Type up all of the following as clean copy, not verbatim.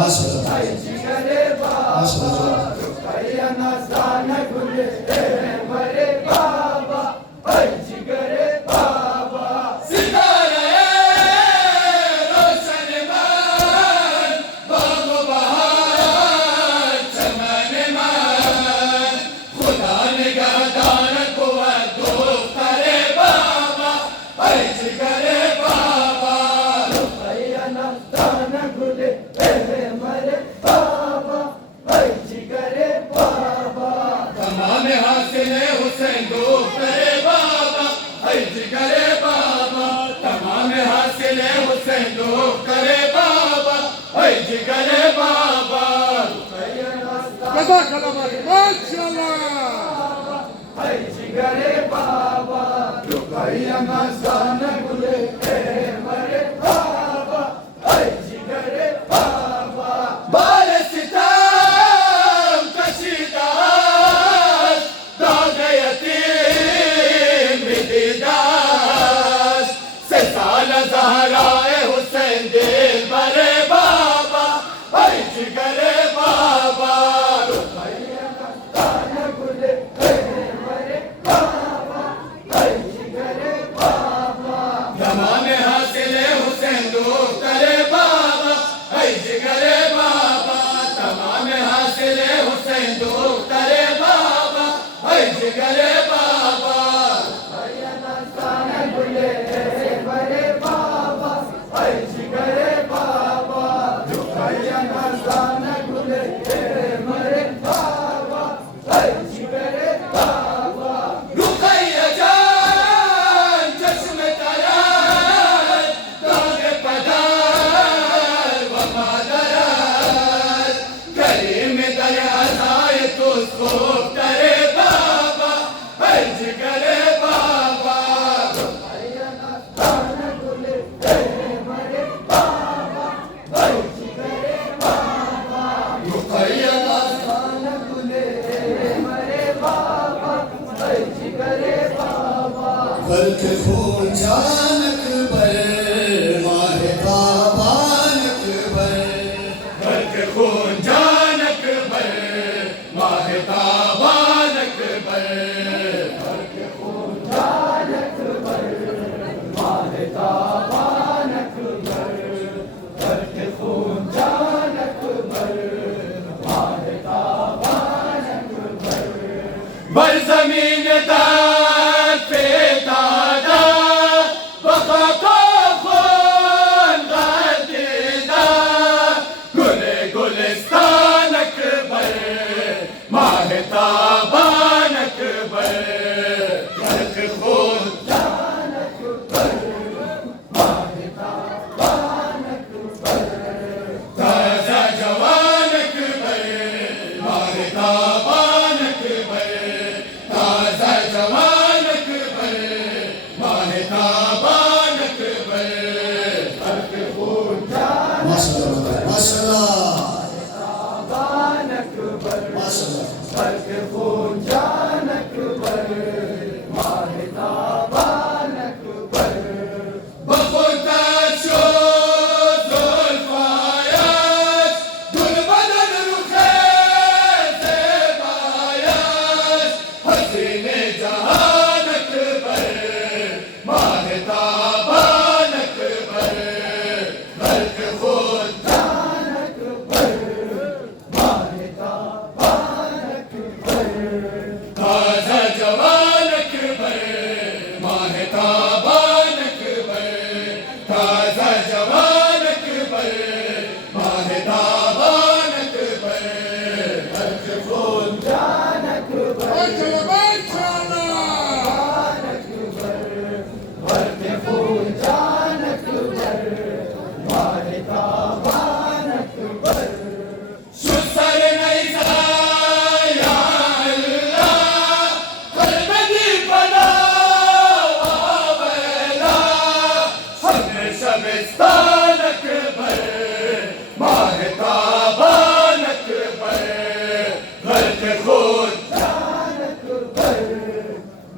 भाई जिगरे बाबा रुपया नास्तान गुले मरे बाबा भाई जिगरे बाबा सितारे रोशन मान बागो बहार चमन मान खुदा निगहदार को दो करे बाबा भाई जिगरे बाबा रुपया नास्तान गुले मरे बाबा भाई जिगरे बाबा तमाम हासिल हुसैन दो करे बाबा भाई जिगरे बाबा तमाम हासिल हुसैन दो करे बाबा भाई जिगरे बाबा रुपया नास्तान माशाअल्लाह भाई जिगरे बाबा रुपया नास्तान गुले मरे बाबा भाई जिगरे बाबा बाल सितार कशीदार दाग यतीम दीदार से साल ज़हराए हुसैन दिल बरे बाबा भाई जिगरे बाबा रुपया नास्तान गुले मरे बाबा भाई जिगरे बाबा तमाम हासिल हुसैन दो करे बाबा भाई जिगरे बाबा तमाम हासिल हुसैन दो करे बाबा भाई जिगरे बाबा रुपया नास्तान गुले मरे बाबा भाई जिगरे बाबा रुपया नास्तान गुले मरे बाबा भाई जिगरे बाबा रुकैया जान चश्म तरार दाग पदार वफादार करीम दरियाज़ाए तो उसको करे बाबा भाई जिगरे बाबा रुपया नास्तान गुले मरे बाबा भाई जिगरे बाबा रुकैया नास्तान गुले मरे बाबा भाई जिगरे बाबा बल्क खून जानक बर माहे ताबानक बर बल्क खून जानक बर माहिताबानक बर जानक बर माहता बानक बर करक खून जानक बर माहता बानक बर बर ज़मीन दार पे तादार बका को खून गाज़ीदार गुले गुलिस्तानक बर माहिताबानक बर बल्क खून जानक बर माहता बानक बर ताज़ा जवानक बर माहिताबानक बर ताज़ा जवानक बर माहिताबानक बर करक खून जानक माशाअल्लाह बानक बर माशाअल्लाह करक खून जानक बर माहता बानक बर बखुदा शो जुल्फ़ायत गुल बदन रुखे ज़ेबायत हसीने जहानक बर माहिताबानक बर बल्क खून जानक बर माहता बानक बर ताज़ा जवानक बर माहिताबानक बर ताज़ा जवानक बर माहिताबानक बर बल्क खून जानक बर माशाअल्लाह बानक बर करक खून जानक बर माहता बानक बर सुसर नैज़ा या अल्लाह क़ल्ब दी पना वावेला हमने शबिस्तानक बर माहिताबानक बर बल्क खून जानक बर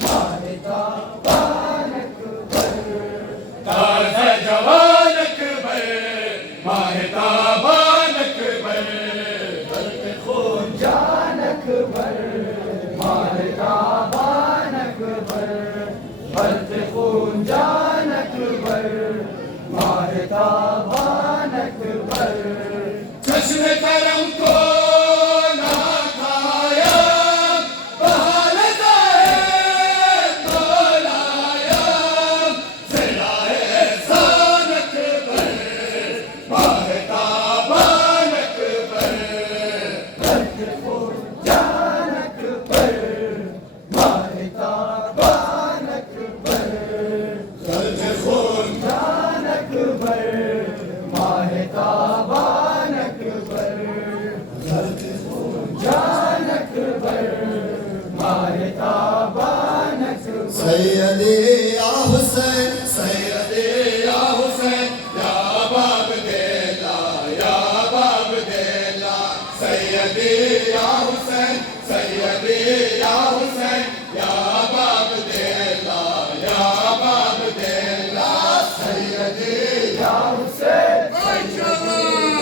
माहता बानक बर ताज़ा जवानक बर माहिताबानक चश्मे करम को ना खाया बहाल जाए मौलाया सिराए सानक पर माहता बानक पर जानक पर माहिता बानक पर गर्द खून जानक पर माहिता बानक पर जानक पर माहिता बानक पर सैयदे या हुसैन सैयदे या हुसैन या बाब देला या बाब देला सैयदे या हुसैन सैयदे या हुसैन या बाब देला या बाब देला सैयदे या हुसैन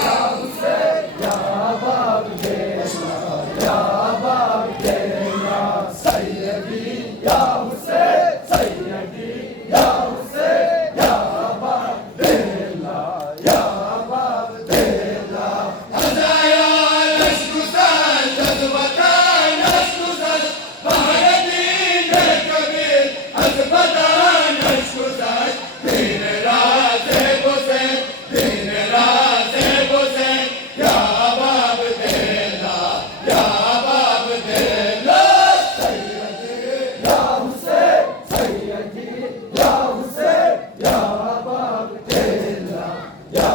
या हुसैन या बाब देला या बाब देला सैयदी या हुसैन सैयदी या हुसैन या बाब देला या बाब देला हजाया लश्कुसाल जज्बतान लश्कुसाल बहरदीन कबीर अजबतान लश्कुसाल दिन रात हुसैन दिन रात हुसैन या बाब देला या बाब देला या हुसैन सैयदी या हुसैन या बाब देला या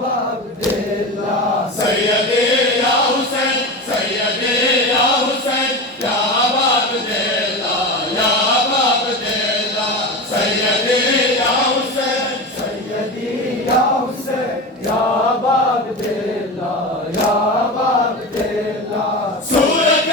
बाब देला सैयदे या हुसैन सैयदे या हुसैन या बाब देला या बाब देला सैयदे या हुसैन सैयदी या हुसैन या बाब देला या बाब देला सूरत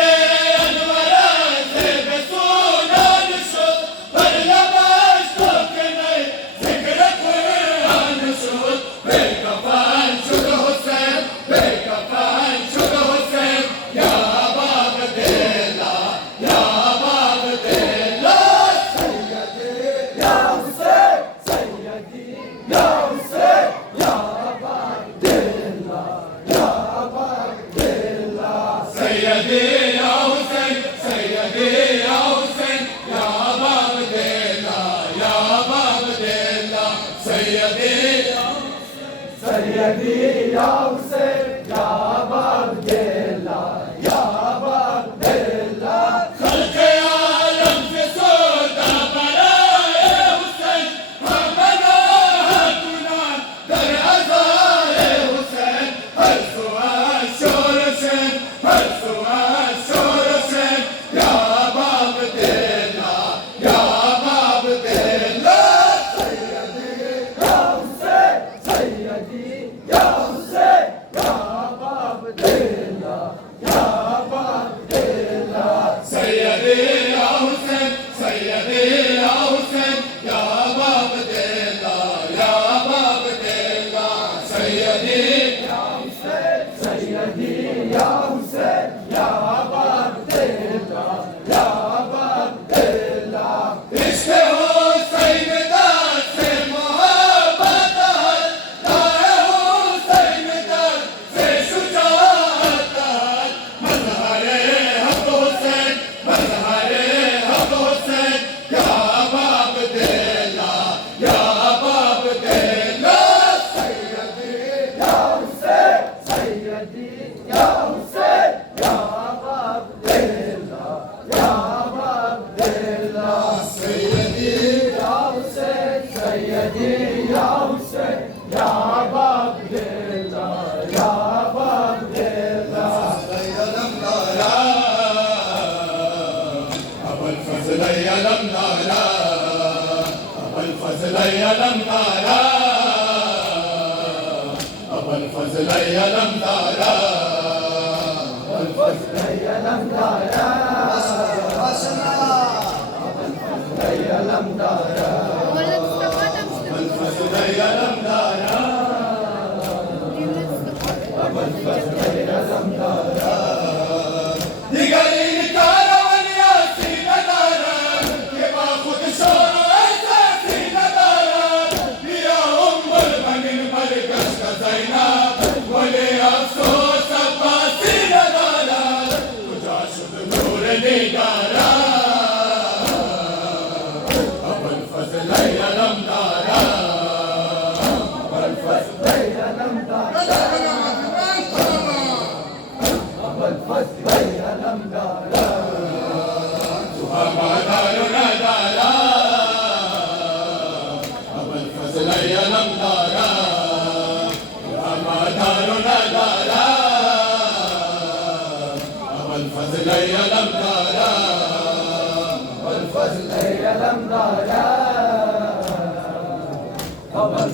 अनवरा से बेसुनान शो पर लबास तो के नहीं जिक्र कुरान शो बेकफान शुद हुसैन बेकफान शुद हुसैन या बाब देला या बाब देला या हुसैन सैयदी या हुसैन या बाब देला या बाब देला सैयदे या हुसैन सैयदे या हुसैन या बाब देला या बाब देला सैयदे सैयदी या हुसैन या बाब देला या बाब देला खल्क़े आलम से सोदा बराए हुसैन हम बना हकुना दर अज़ाए हुसैन हर सुआ शोर से हर सुआ शोर से या बाब देला या बाब देला या हुसैन सैयदी या हुसैन या बाब देला या बाब देला सैयदे या हुसैन सैयदे या हुसैन या बाब देला या बाब देला सैयदे सैयदी या हुसैन या बाब देला या बाब देला इश्क़ हुसैन दा से मोहब्बत है दाए हुसैन दा से शुजाअत है मज़हरे हक़ हुसैन मज़हरे हक़ हुसैन या बाब देला या बाब देला या हुसैन सैयदी या हुसैन या बाब देला या बाब देला सैयदी या हुसैन सैयदी या हुसैन या बाब देला या बाब देला अबुल फज़ल अलम नारा अबुल फज़ल अलम नारा अबुल फज़ल अलम नारा अबुल फज़ल अलमदारा अलमदारा अबुल फज़ल अलम नारा दिगर इनकार वलिया सीना दारा के बाखुद शोर ऐसा सीना दारा दिया उम्र बनिन मरकज़ का ज़ैनब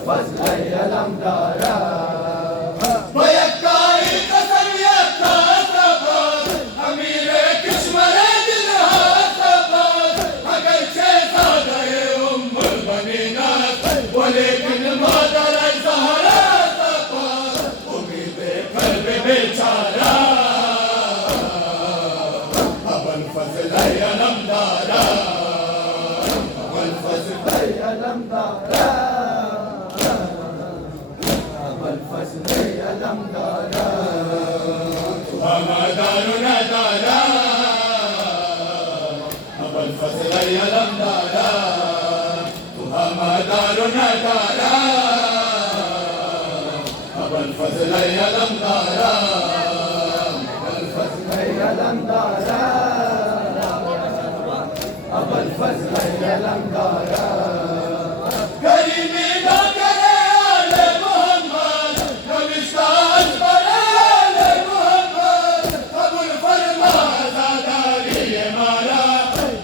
الفضل يا لمدارا ويكاي قسم يكا سبب امیر کشور دلها سبب اگر چه زاده ام البنینات ولیکن مادر زهرا سبب امید قلب بیچارا ابوالفضل یا نمدارا ابوالفضل يا لمدارا الفضل يا لمدارا دارنا دارا ابوالفضل یا نمدارا دارنا دارا ابوالفضل یا نمدارا الفضل يا لمدارا الفضل يا لمدارا गरीबी ना करे आले मोहम्मद नबिश्तान करे आले मोहम्मद कबूल फरमा आज़ादारी ये मारा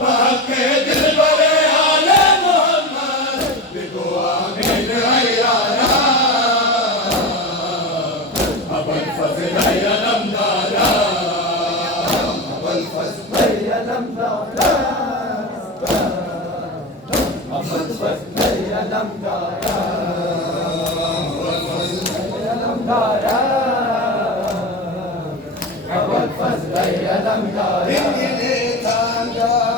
बाके दिल बरे आले मोहम्मद बिगो आमीन गैराना अबुलफज़ल या नमदारा الفضل يا لمدارا الفضل يا لمدارا يا لمدارا الفضل يا لمدارا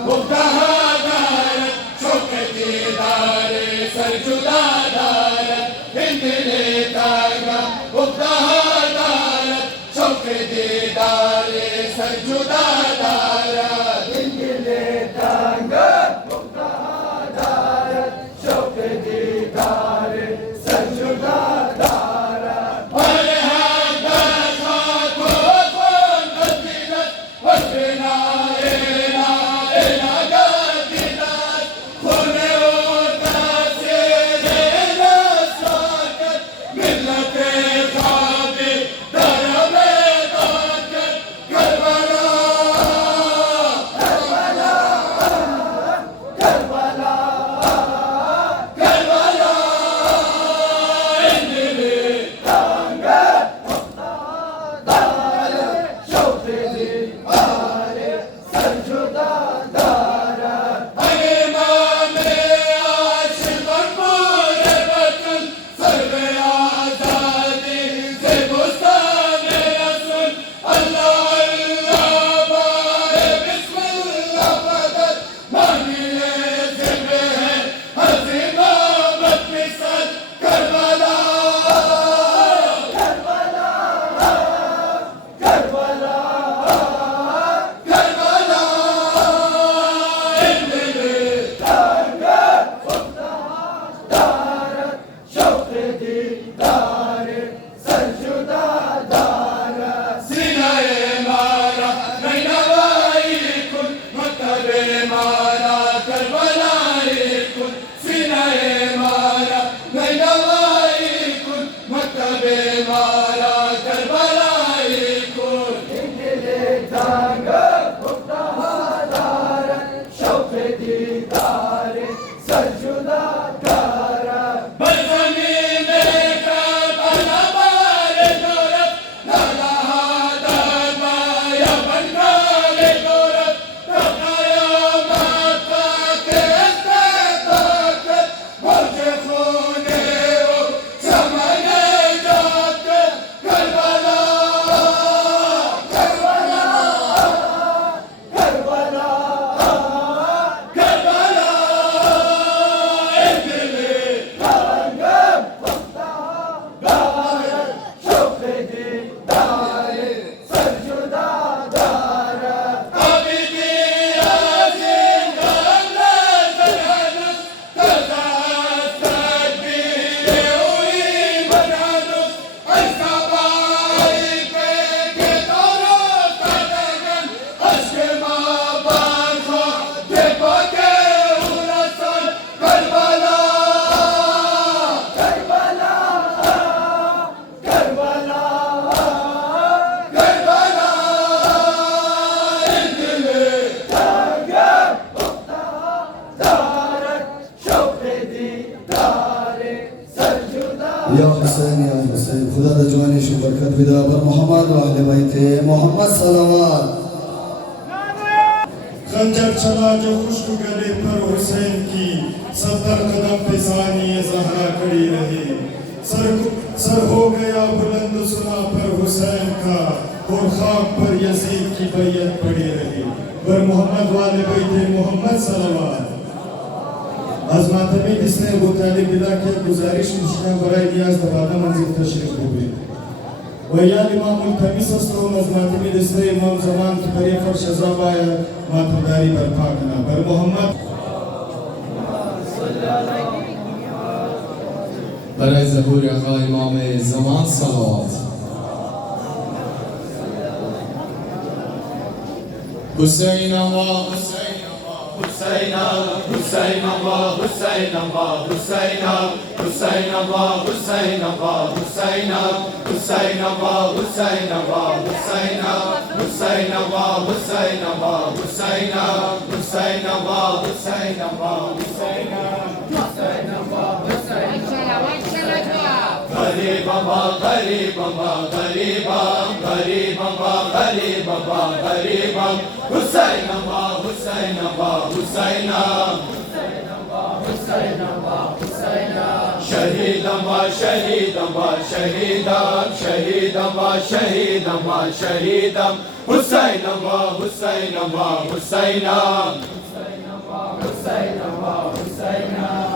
मुक्तहा दारत शौकती दारे सरजुदा दारत हिंदले तागा मुक्तहा दारत शौकती दारे सरजुदा दारत दिले टांगा मुक्तादारत शौक दीदार सजुदा दारा हरे हाथ साथ कौन गदिलत वसना एना एना गदिलत खुने होता से देना साकत मिलते खाबे दरबे ताकत करबला जवानी शु बरकत विदा बर मोहम्मद वाले बैते मोहम्मद सलावत खंजर चला जो खुश्क गले पर हुसैन की 70 कदम पे सानिए ज़हरा खड़ी रही सर हो गया बुलंद सुना पर हुसैन का और खाक पर यजीद की बैयत पड़ी रही बर मोहम्मद वाले बैते मोहम्मद सलावत आज मातमी जिसने अबू तालिब बिदा के गुजारिश निश्चित बराए नियाज दबाना मंजिल तशरीफ हुए वया इमाम मुल्तमिस अस्रो मजमातमी जिसने इमाम जमान की तरीक़ शज़ाबाया मातदारी बरपा करना बर मोहम्मद برای ظهور آقا امام زمان صلوات حسین الله حسین حسین حسین الله حسین الله حسین حسین الله حسین الله حسین حسین الله حسین الله حسین حسین الله حسین الله حسین حسین الله حسین الله حسین غریبا غریبا غریبا غریبا غریبا غریبا حسین الله حسین الله حسین شهیدا و شهیدا و شهیدا شهیدا و شهیدا و شهیدا حسین و حسین و حسین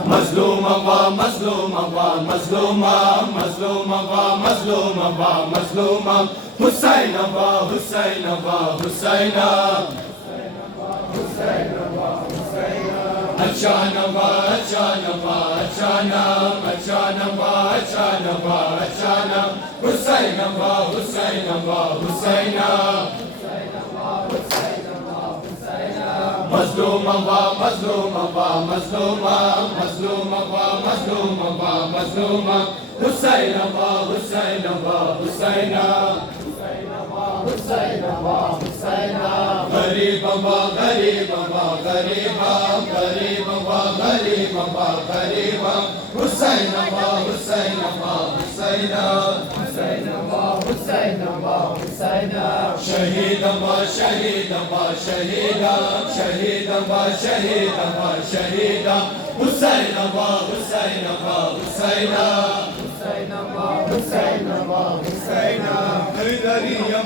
مظلوم و مظلوم و مظلوم مظلوم و مظلوم و مظلوم حسین و حسین و حسین اچانم اچانم اچانم اچانم اچانم اچانم حسینم حسینم حسینم مظلوم و مظلوم و مظلوم مظلوم و مظلوم و مظلوم حسینم حسینم حسینم غریبا و غریبا و غریبا غریبا و غریبا و غریبا حسینم حسینم حسینم شهیدم و شهیدم و شهیدم شهیدم و شهیدم و شهیدم حسینم و حسینم و حسینم حیدریم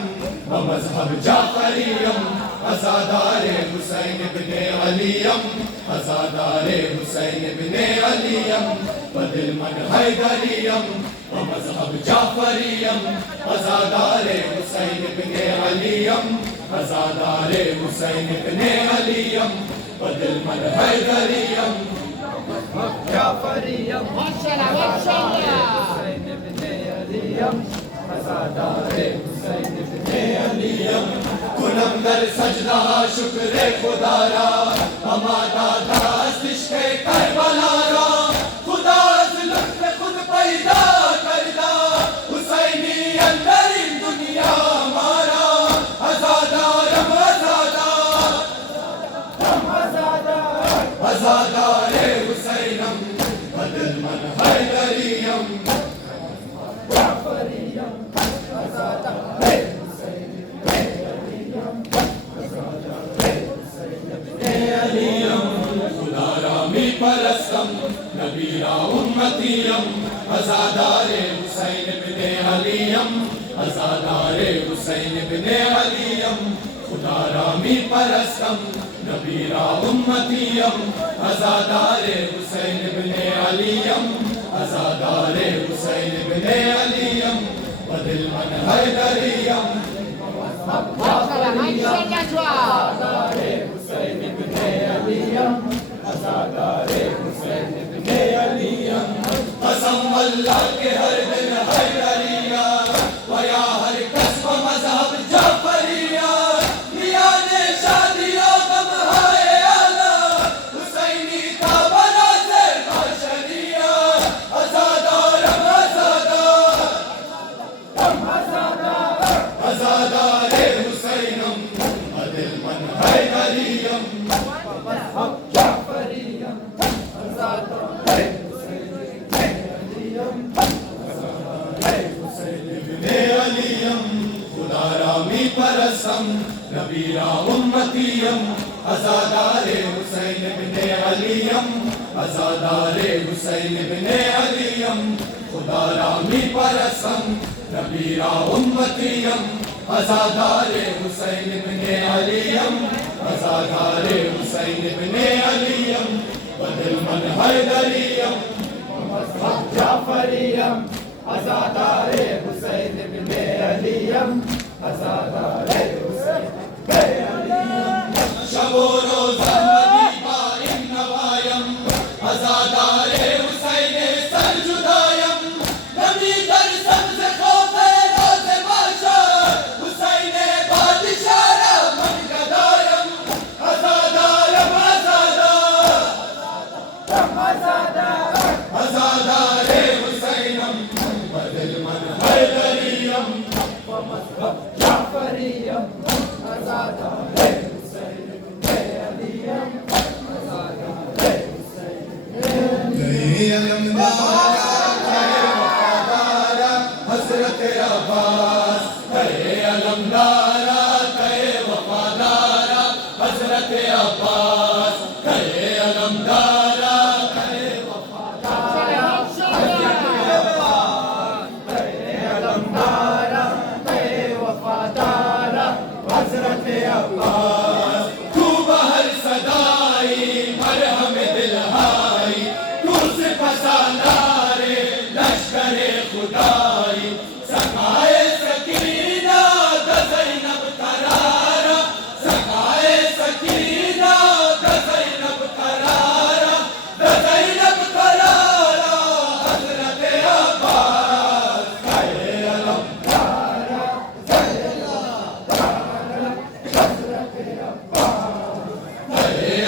و مذهب جعفریم ازادار حسین بن علیم ازادار حسین بن علیم و دل من حیدریم و مذهب جعفریم ازادار حسین بن علیم ازادار حسین بن علیم و دل من حیدریم جعفریم کنم در سجدہ شکر خدا را اما دادا از عشق کربلا را خدا از لطف خود پیدا کردا حسینی اندر این دنیا مارا ازادارم ازادار ازادار حسینم و دل من حیدریم پرستم نبی را امتیم ازادار حسین بن علیم ازادار حسین بن علیم خدا را می پرستم نبی را امتیم ازادار حسین بن علیم ازادار حسین بن علیم و دل من حیدریم قسم اللہ کے ہر دن حیدریہ ویا ہر قسم مذہب جعفریہ میاں نے شادیوں غم ہائے اعلیٰ حسینی تھا براز بشریہ ازادارم ازادار ازادار حسینم دل من حیدریم Hey! परसम नबीरा उम्मतियम अज़ादारे हुसैन इब्ने अलीयम अज़ादारे हुसैन इब्ने अलीयम खुदा रामी परसम नबीरा उम्मतियम अज़ादारे हुसैन इब्ने अलीयम अज़ादारे हुसैन इब्ने अलीयम बदल मन हैदरियम जाफरियम अज़ादारे हुसैन इब्ने अलीयम अज़ादारे हुसैन इब्ने अलीयम शबो रोज़ा मदीबा इन नवायम अज़ादारे हुसैन सर जुदायम नबी दर सबज़ खौफे रोज़े माशर हुसैन बादशाह मन गदायम अज़ादारम अज़ादारे हुसैनम बदल मन हैदरियम जाफरियम अज़ादारे हुसैन इब्ने अलीयम अज़ादारे हुसैन हज़रत अब्बास करे अलमदारा करे वफादारा हज़रत अब्बास करे अलमदारा करे अलमदारा ते वफादारा हज़रत अब्बास तू बहर सदाई मरहम दिलहाई तू सिपसालारे लश्करे खुदाई सकाए सकीना ज़ैनब करारा सकाए सकीना ज़ैनब करारा ज़ैनब करारा हज़रत अब्बास करे अलमदारा करे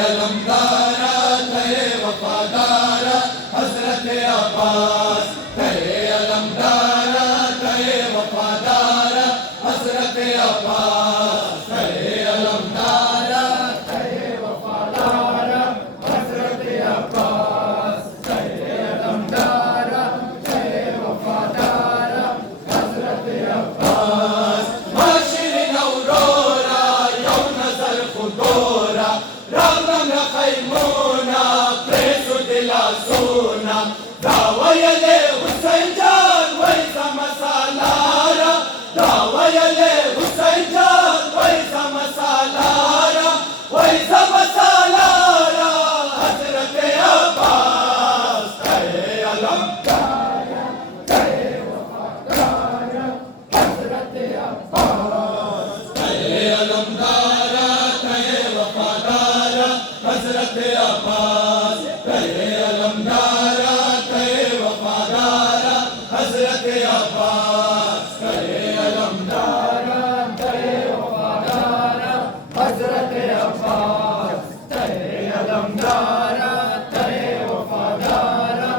अलमदारा करे वफादारा हज़रत अब्बास करे अलमदारा करे वफादारा हज़रत अब्बास करे अलमदारा करे वफादारा हज़रत अब्बास करे अलमदारा करे वफादारा हज़रत अब्बास माशिर नौरोरा यौ नजर खुदोरा राम रंग खैमोना प्रेसु दिला सोना दावयले हुसैन जान वैसा मसालारा दावयले हुसैन जान वैसा मसालारा वैसा मसालारा हज़रत अब्बास करे अलमदारा करे वफादारा हज़रत अब्बास करे अलमदारा करे वफादारा हज़रत अब्बास करे अलमदारा करे वफादारा हज़रत अब्बास करे अलमदारा करे वफादारा हज़रत अब्बास करे अलमदारा करे वफादारा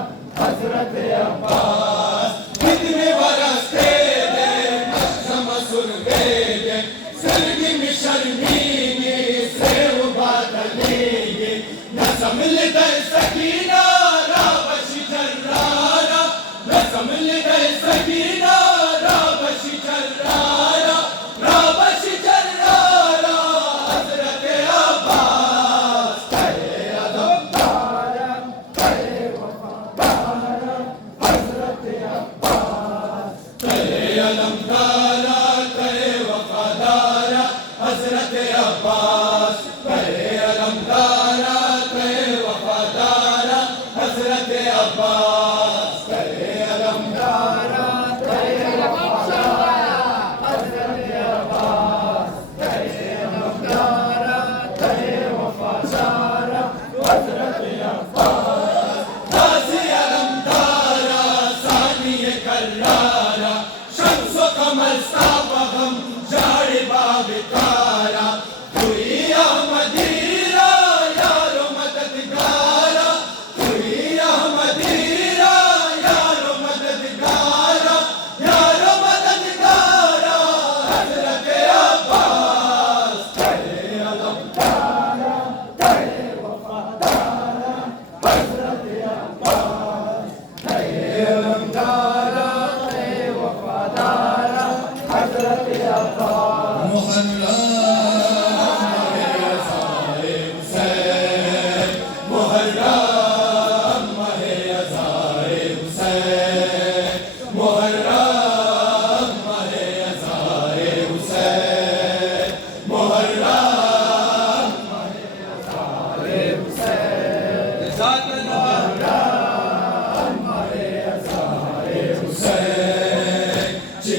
हज़रत अब्बास कितने बरस तेरे मशम सुन गए सरगी में शर्मीगे से उबादलेगे न समझ गए सकीना राबशी जर्रारा न समझ गए सकीना राबशी जर्रारा राबशी जर्रारा हज़रत अब्बास करे अलमदारा करे वफादारा हज़रत अब्बास करे अलमदारा करे वफादारा हज़रत अब्बास करे अलमदारा करे वफादारा हज़रत अब्बास करे अलमदारा करे वफादारा हज़रत अब्बास करे अलमदारा करे वफादारा हज़रत अब्बास नाज़ी अलमदारा सानी करारा शम्स व कमर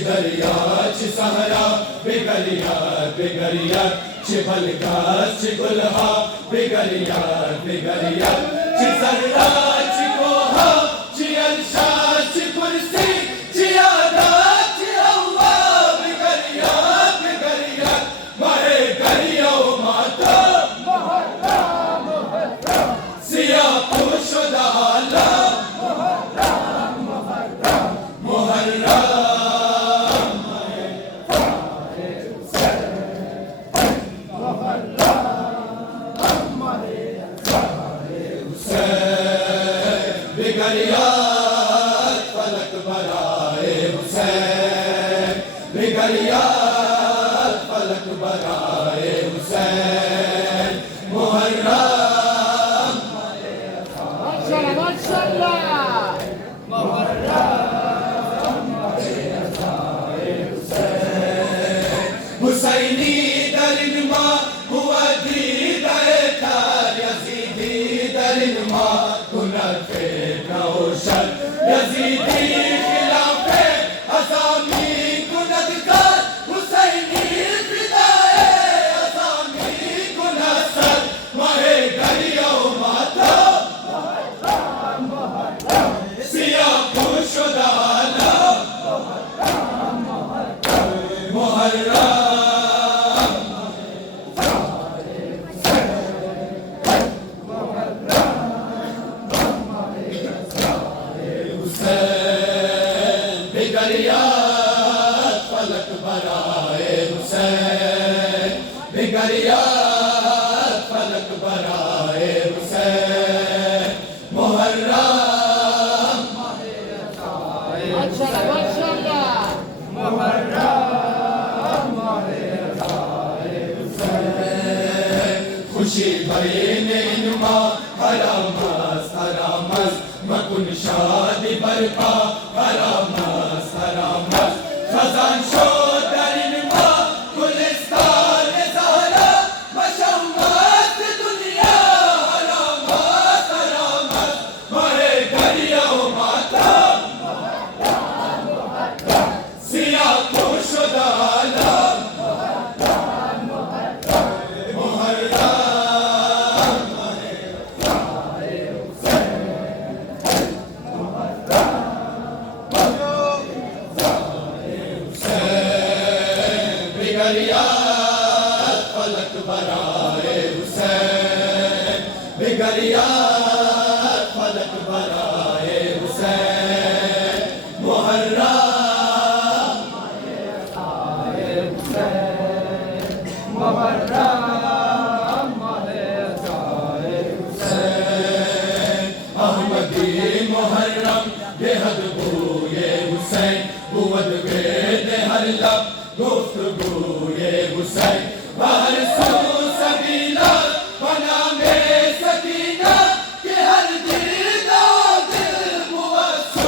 दर्याची सहरा बिगरिया बिगरिया ची बलगाची गुलहा बिगरिया बिगरिया ची सर्राची कोहा ची अलशाची कुर्सी ची आदाची हवा बिगरिया बिगरिया माहे गरिया माता सिया पुशदाला फलक बराए हुसैन मुहर्रम हुसैनी दरिनमा हुआ दीदाए तार यजीदी दरिनमा कुनफे नौशद यजीदी खिलाफे अज़ामी कुनदकार हुसैनी फिदाए अज़ामी कुनसर माहे गरिया माता सिया पुशदाला मुहर्रम फलक बराए हुसैन बिगरिया फलक बराए हुसैन मुहर्रम खुशी भरे इनमा हरामस हरामस मकुन शादी बरपा हरामस हरामस खजान शो दरिनमा गुलिस्तान ज़हरा मशम्मत दुनिया हरामत हरामत माहे गरिया माता सिया पुशदाला फलक बराए हुसैन बिगरिया फलक बराए हुसैन मुहर्रम अहमदी मुहर्रम बेहद बूए हुसैन बुवद वेद हर लब गुफ्तगू ये हुसैन बाहर सो सबीला बना में सकीना के हर दिल दा दिल मुवस्सू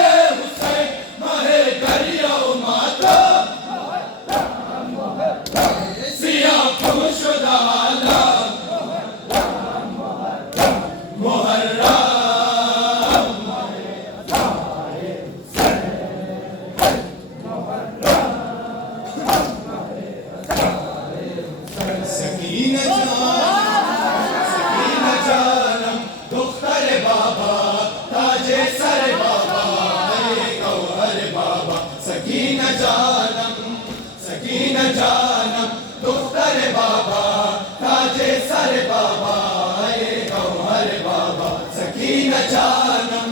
ये हुसैन माहे गरिया माता सिया पुशदाला मुहर्रम सकीना जानम दुख्तर बाबा ताजे सर बाबा ये गौहर बाबा सकीना जानम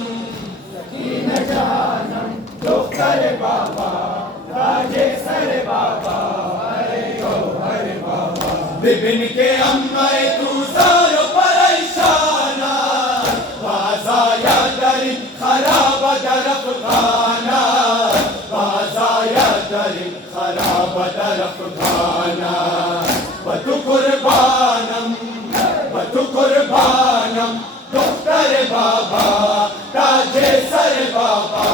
दुख्तर बाबा ताजे सर बाबा ये गौहर बाबा बिबिन के अम्मर तू सारो परेशाना बाज़ाया दरी खराब दरफ खाना बाज़ाया दरी खराब दरफ खाना बतु कुर्बानम दुख्तर बाबा ताजे सर बाबा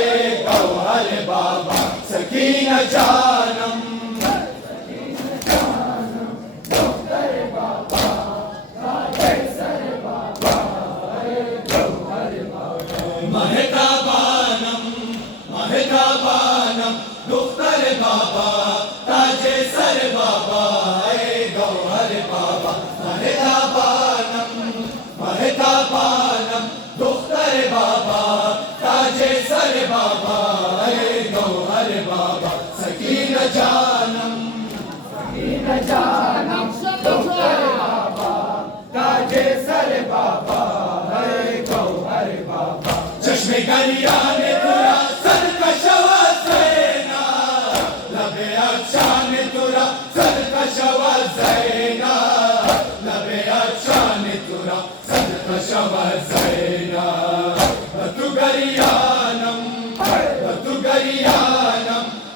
ये गौहर बाबा सकीना जानम दुख्तर बाबा ताजे सर बाबा ये गौहर बाबा महताबानम बाबा ताजे सर बाबा गौहर बाबा महताबानम दुख्तर बाबा ताजे सर बाबा गौहर बाबा सकीन जानम दुख्तर बाबा ताजे सर बाबा गौहर बाबा चश्मे गरिया ने तुरा सर का शवा ज़ैना लबे अच्छा ने तुरा सर का शवा ज़ैना लबे अच्छा ने तुरा सर का शवा ज़ैना तू गरियानम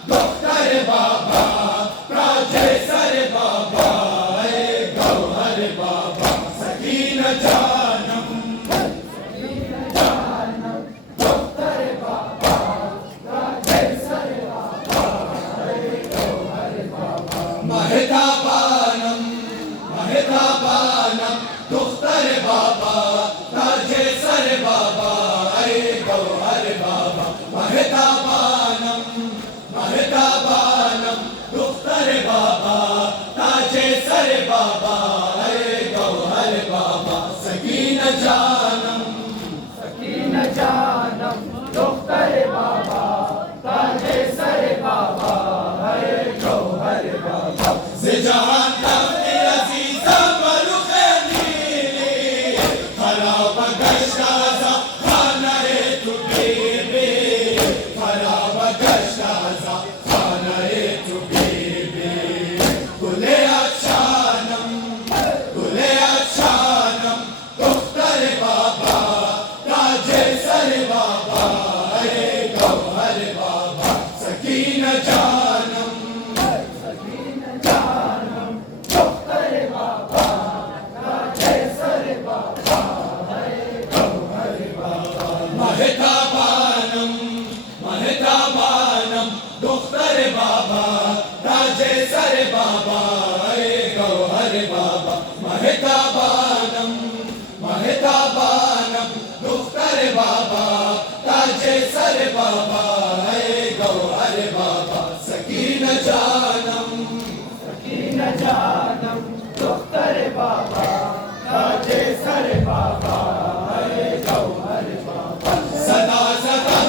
दुख्तर बाबा प्राजे सर बाबा गौहर बाबा सकीन जानम महताबानम दुख्तर बाबा ताजे सर बाबा गौहर बाबा महताबानम दुख्तर बाबा ताजे सर बाबा गौहर बाबा सकीन जानम दुख्तर बाबा ताजे सर बाबा गौहर बाबा से जहां तक अजीज़ा मरुखे नीली खराब गश्ताज़ा खाना रे तू बेबे खराब गश्ताज़ा खाना रे तू बेबे गुले अच्छानम दुख्तर बाबा ताजे सर बाबा गौहर बाबा सकीन जानम महताबानम दुख्तर बाबा ताजे सर बाबा गौहर बाबा महताबानम दुख्तर बाबा ताजे सर बाबा गौहर बाबा सकीन जानम दुख्तर बाबा ताजे सर बाबा गौहर बाबा सदा सदा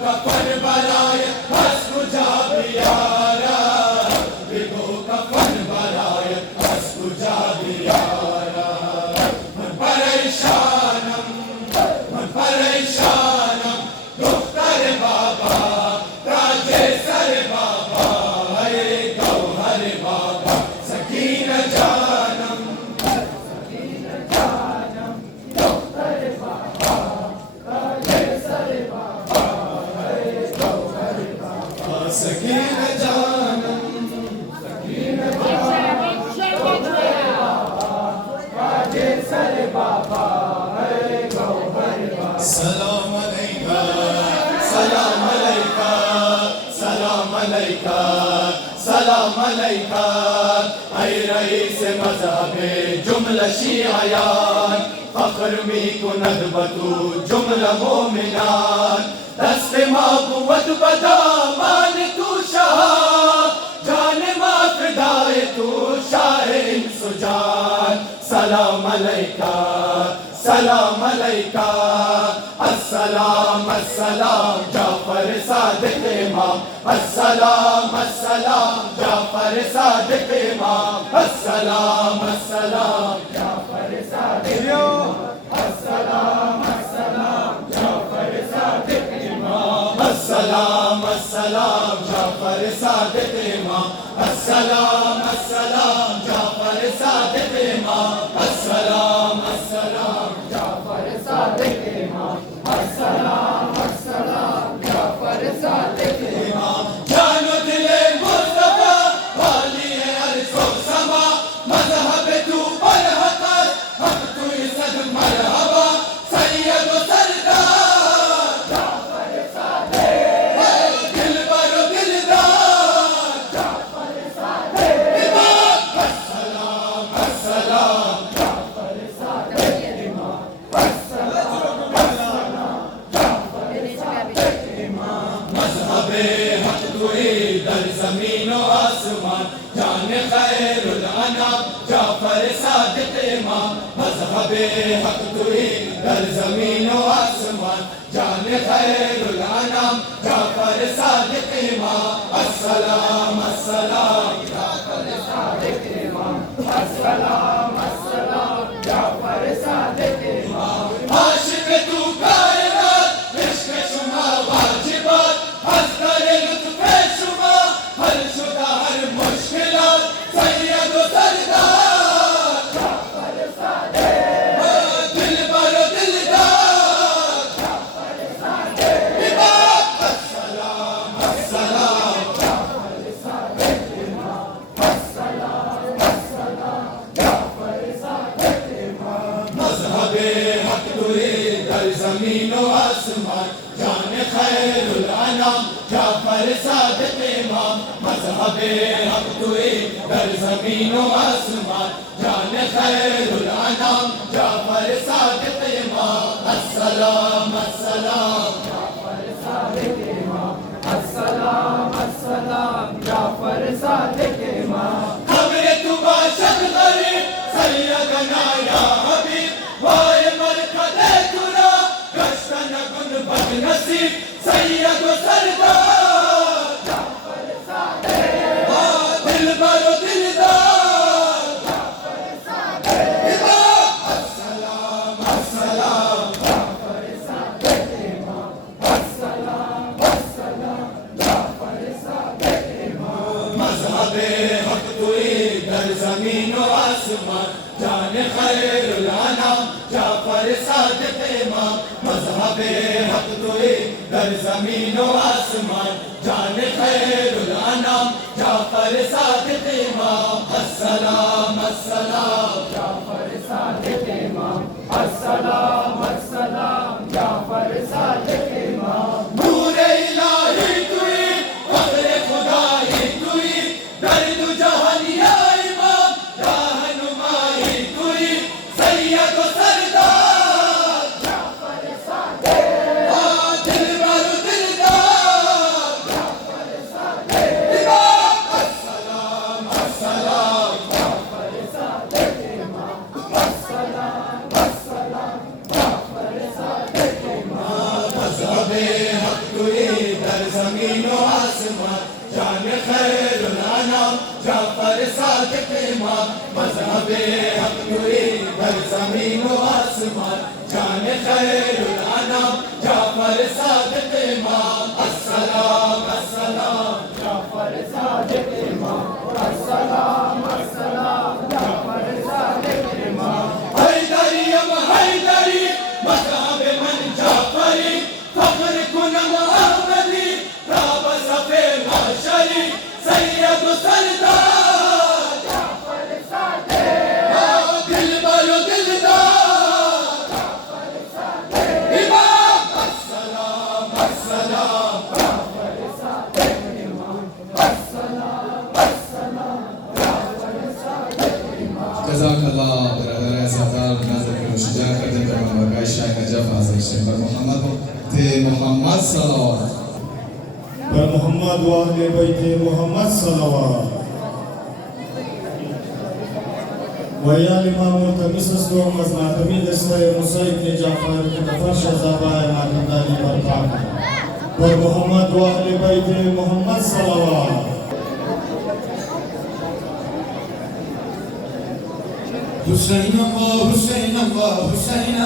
कफन बराय हस्कु जा बियारा बिगो कफन बराय हस्कु जा बियारा मन परेशानम दुख्तर बाबा ताजे सर बाबा गौहर बाबा सकीन जानम दुख्तर बाबा ताजे सर बाबा सकीन जानम ताजे सर बाबा गौहर बाबा सलाम अलैका सलाम अलैका सलाम अलैका सलाम अलैका ऐ रईस मज़हबे जुमला शियायान फख्र मी कुनद बतू जुमला मोमिनान दस्त माक़ुवत बदामान तू शाह जान मा फ़िदाए तू शाह इंसुजान सलाम अलैका अस्सलाम अस्सलाम जाफर सादिक इमाम अस्सलाम जाफर सादिक इमाम अस्सलाम जाफर सादिक इमाम अस्सलाम जाफर सादिक इमाम अस्सलाम जाफर सादिक इमाम अस्सलाम जाफर सादिक इमाम अस्सलाम जाफर सादिक इमाम अस्सलाम जाफर सादिक इमाम जानो दिले मुस्तफा वाली अर्ज़ो समा मज़हब तू पर हक़ तू सद मरहबा सैयद सरदार जाफर सादिक दिलबर दिलदार जाफर सादिक ज़मीन व आसमान जान खैरुल अनाम जाफर सादिक इमाम मज़हबे हक तुई दर ज़मीन व आसमान जान खैरुल अनाम जाफर सादिक इमाम अस्सलाम अस्सलाम जाफर सादिक इमाम अस्सलाम अस्सलाम जाफर सादिक इमाम आशिक तू कायनात इश्क शुमा वाजिबात हज़र लुत्फ़ शुमा हल शुदा हर मुश्किलात सैयद व सरदार जाफर सादिक दिल बरो दिलदार जाफर सादिक इमाम अस्सलाम अस्सलाम जाफर सादिक इमाम अस्सलाम अस्सलाम जाफर सादिक इमाम मज़हबे हक तुई दर ज़मीन व आसमान जान खैरुल अनाम जाफर सादिक इमाम मज़हबे हक तुई दर ज़मीन व आसमान जान खैरुल अनाम जाफर सादिक इमाम अस्सलाम अस्सलाम जाफर सादिक इमाम अस्सलाम अस्सलाम जाफर सादिक इमाम खबरे तू बाशद गरीब सैयदना या हबीब वाय मरकज़े तुरा गश्तन गुन बदनसीब सैयद व सरदार जाफर सादिक दिल बरो दिलदार जाफर सादिक इमाम अस्सलाम अस्सलाम जाफर सादिक इमाम अस्सलाम अस्सलाम जाफर सादिक इमाम मज़हबे हक तुई दर ज़मीन व आसमान जान खैरुल अनाम जाफर सादिक इमाम मज़हबे हक तुई दर ज़मीन व आसमान जान खैरुल अनाम जाफर सादिक इमाम अस्सलाम अस्सलाम जाफर सादिक इमाम अस्सलाम अस्सलाम जाफर सादिक इमाम नूरे इलाही तुई फख्रे खुदाई तुई दर्द जहानिया इमाम रहनुमाई तुई सैयद व सरदार जाफर सादिक दिल बरो दिलदार जाफर सादिक इमाम अस्सलाम अस्सलाम जाफर सादिक इमाम अस्सलाम अस्सलाम जाफर सादिक इमाम मज़हबे हक तुई दर ज़मीन व आसमान जान खैरुल अनाम जाफर सादिक इमाम मज़हबे हक तुई दर ज़मीन व आसमान जान खैरुल अनाम जाफर सादिक इमाम अस्सलाम अस्सलाम जाफर सादिक इमाम अस्सलाम अस्सलाम जाफर सादिक इमाम हैदरी अब हैदरी मज़हबे मन जाफरी फख्र कुनम अहमदी राब सफे माशरी सैयद व सरदार जाफर सादिक दिल बरो दिलदार जाफर सादिक इमाम अस्सलाम अस्सलाम जाफर सादिक इमाम अस्सलाम अस्सलाम जाफर सादिक इमाम जज़ाकल्लाह बरदर ज़फर नाज़र के शुजा करते तमाम बरकाय शाह नजफ हाज़िर शेख पर मोहम्मद ते मोहम्मद सल्लल्लाहु बर मोहम्मद व अहले बैत मोहम्मद सल्लल्लाहु ويا الإمام تمسس دوم مزنا تميد اسمه موسى ابن جعفر كتفرش زبايا ما تنداني برطاق बर मोहम्मद व अहले बैत मोहम्मद सल्लल्लाहु हुसैन अल्लाह हुसैन अल्लाह हुसैन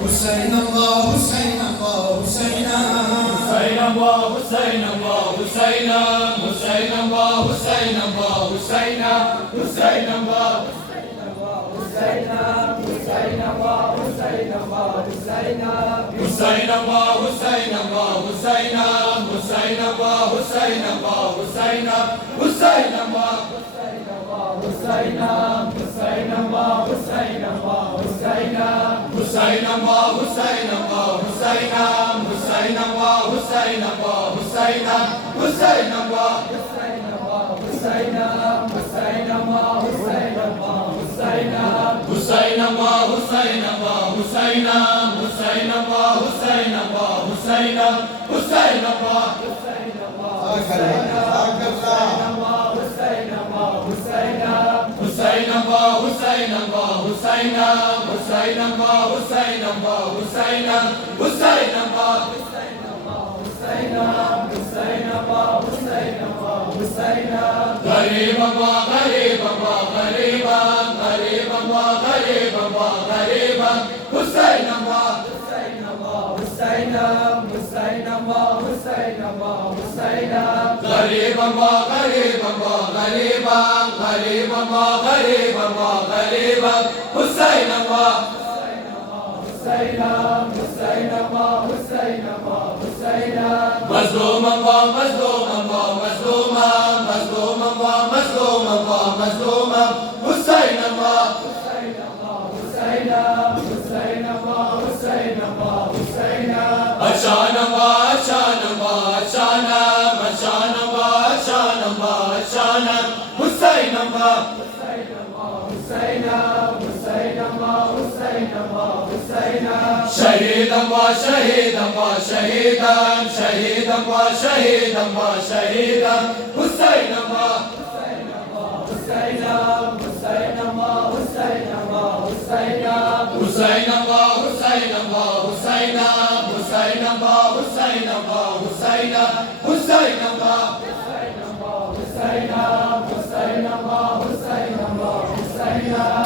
हुसैन अल्लाह हुसैन अल्लाह हुसैन हुसैन अल्लाह हुसैन अल्लाह हुसैन हुसैन अल्लाह हुसैन अल्लाह हुसैन हुसैन अल्लाह हुसैन हुसैन अल्लाह हुसैन अल्लाह हुसैन हुसैन अल्लाह हुसैन अल्लाह हुसैन हुसैन अल्लाह हुसैन अल्लाह हुसैन हुसैन अल्लाह हुसैन हुसैन अल्लाह हुसैन अल्लाह हुसैन हुसैन अल्लाह हुसैन अल्लाह हुसैन हुसैन अल्लाह हुसैन अल्लाह हुसैन हुसैन अल्लाह हुसैन हुसैन अल्लाह हुसैन अल्लाह हुसैन हुसैन अल्लाह हुसैन अल्लाह हुसैन हुसैन अल्लाह हुसैन अल्लाह हुसैन हुसैन हुसैन गरीब गरीब गरीब गरीब गरीब गरीब हुसैन गरीब गरीब गरीब गरीब गरीब गरीब हुसैन मज़लूम मज़लूम मज़लूम मज़लूम मज़लूम मज़लूम हुसैन अशान अशान अशान अशान अशान अशान हुसैन शहीद शहीद शहीद शहीद शहीद शहीद हुसैन हुसैन हुसैन हुसैन हुसैन हुसैन हुसैन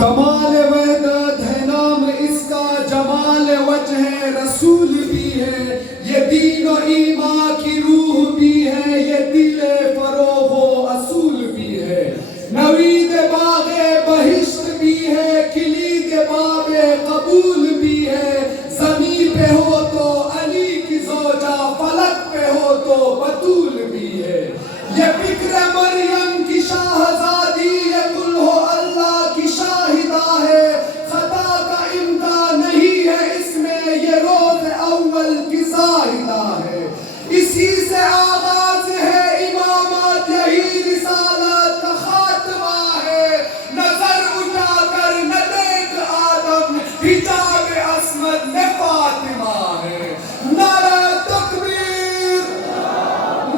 कमाल वहदत है नाम इसका, जमाल वजह रसूल भी है, ये दीन और ईमान की रूह भी है, ये दिले फरोगो असूल भी है, नवीद बागे बहिश्त भी है, किलीद बाबे कबूल भी है, ज़मीन पे हो तो अली की ज़ौजा, फलक पे हो तो बतूल भी है, ये फिक्र मरियम की शाहज़ादी, ये कुल हो अल्लाह की शाहिदा है, खता का इम्कान नहीं है इसमें, ये रोज़ अव्वल की ज़ाहिदा है, इसी से आगाज़ है इमामत, यही रिसालत का खात्मा है, नजर उठाकर न देख आदम, हिजाब अस्मत में फातिमा है, नारा तकबीर,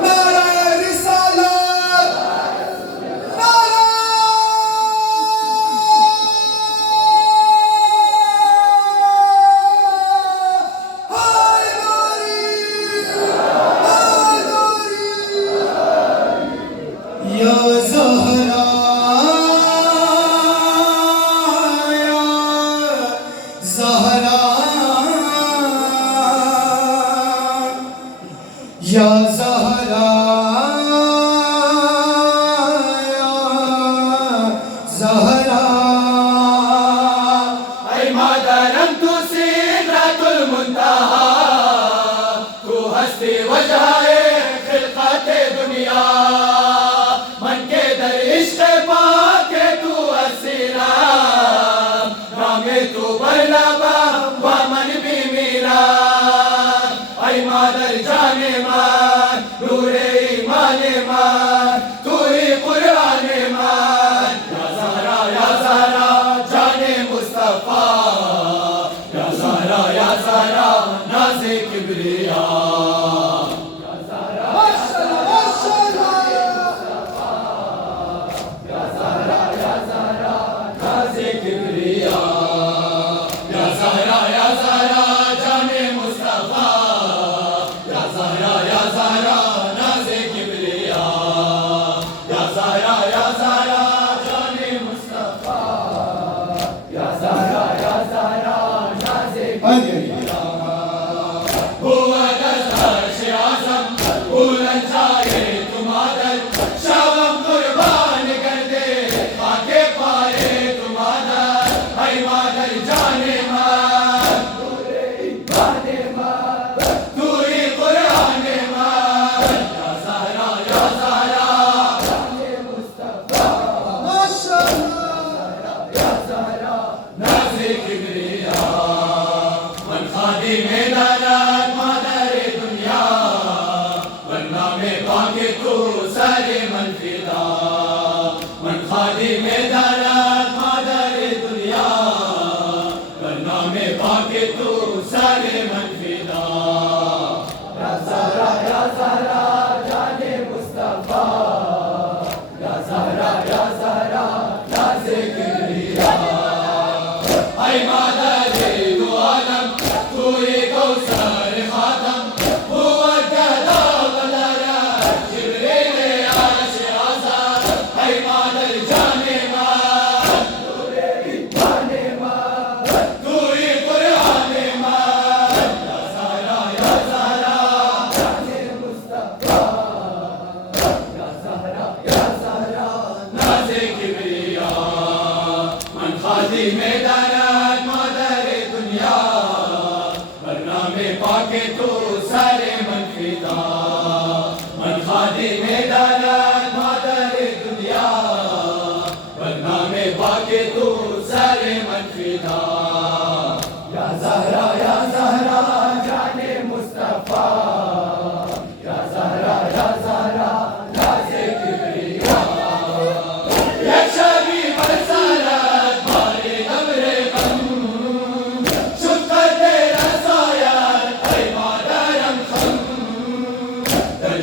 नारा रिसालत, नारा या ज़हरा या ज़हरा या ज़हरा या ज़हरा ऐ मादरम तू सिदरतुल मुंतहा, तू हस्ती वजह खिलकत दुनिया, मन के दर इश्क़ पाक तू असीरा, नामे तू बरलबा व मन भी मेरा, ऐ मादर जाने मान नूरे ईमान मान, तू ही कुरान मान, या ज़हरा जाने मुस्तफ़ा, या ज़हरा नाज़े किबरिया, नाज़े किबरिया, या ज़हरा जाने मुस्तफ़ा, या ज़हरा नाज़े किबरिया।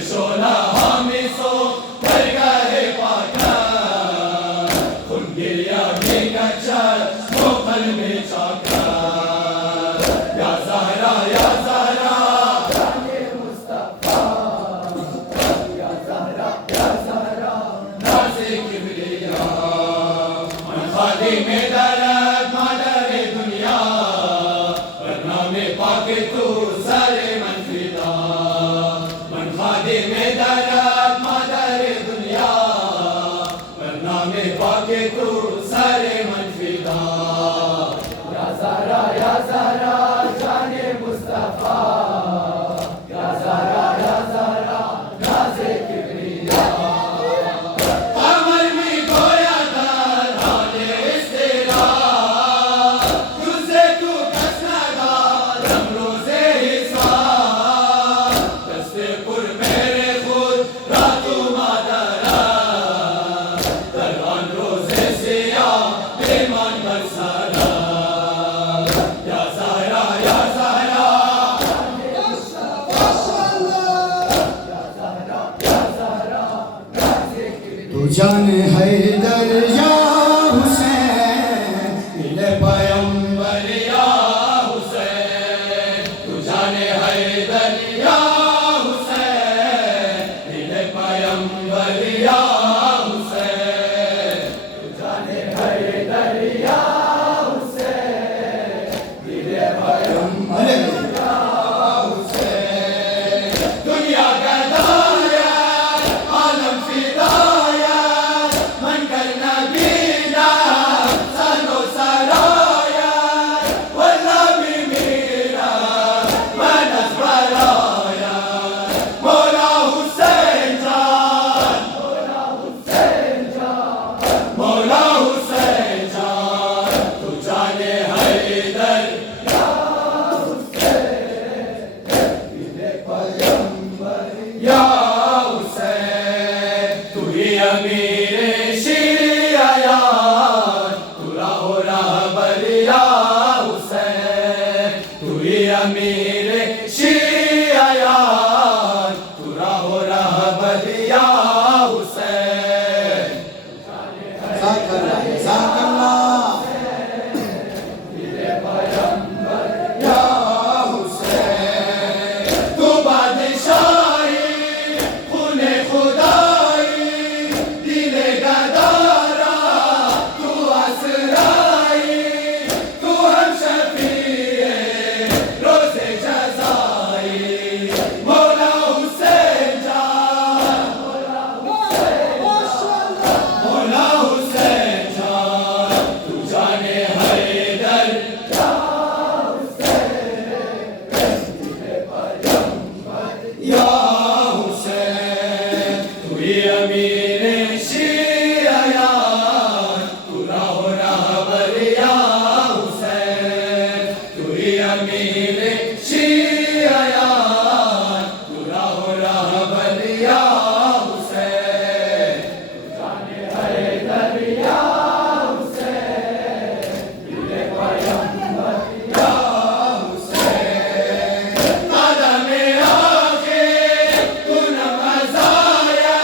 शोला हामी सो दरगाहे पाका खुन गिरिया भी कच्चा मोखल में चाका या ज़हरा जाने मुस्तफा या ज़हरा नाज़े किबरिया मन खादी में दरद मादरे दुनिया वरना में पाके तू सारे मन फिदा मन खादी में दरद मादरे दुनिया वरना में पाके तू सारे मन फिदा या ज़हरा जाने मुस्तफा या ज़हरा नाज़े किबरिया कमर में गोया दार हाले इस्तेरा तुझे तू कसना दार हम रोज़े हिसाब दस्ते पुर मेरे खुद रातू मादरा दरवान रोज़े सिया बेमान बरसारा या ज़हरा तू जाने हैदर या हुसैन दिले पैगंबर या हुसैन तू जाने हैदर या हुसैन दिले पैगंबर या हुसैन तू जाने हैदर या हुसैन दिले पैगंबर या हुसैन दुनिया का दाया आलम फिदाया मन करना बीना सानो सराया वल्ला भी मेरा मनस बराया मौला हुसैन जान मौला हुसैन जान तू जाने हैदर या हुसैन तू ही अमीरे शिरिया यार तू राहो रहबर या हुसैन तू ही अमीरे शिरिया यार तू राहो रहबर या हुसैन या हुसैन तू बादशाही खूने खुदाई दिले गदारा तू असराई तू हम शफीए रोज़े जज़ाई मौला हुसैन जान मौला हुसैन जान तू जाने हैदर या हुसैन तू ही अमीरे शिया यार तू राहो रहबर या हुसैन तू ही अमीरे शिया यार तू राहो रहबर या हुसैन तू जाने हैदर या हुसैन दिले पैगंबर या हुसैन दादा में आके तू नमज़ाया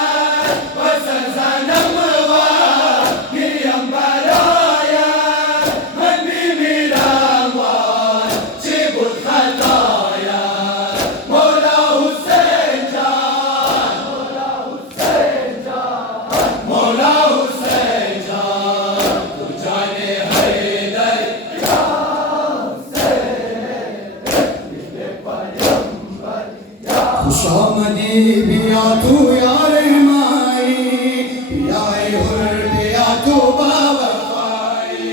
वसन सनमवा गिरियम बराया मन भी मेरा वार चिबुत खताया मौला हुसैन जान मौला हुसैन जान तू जाने हैदर खुशामदी बिया तू यार माई बियाए हुर बिया तू बावफाई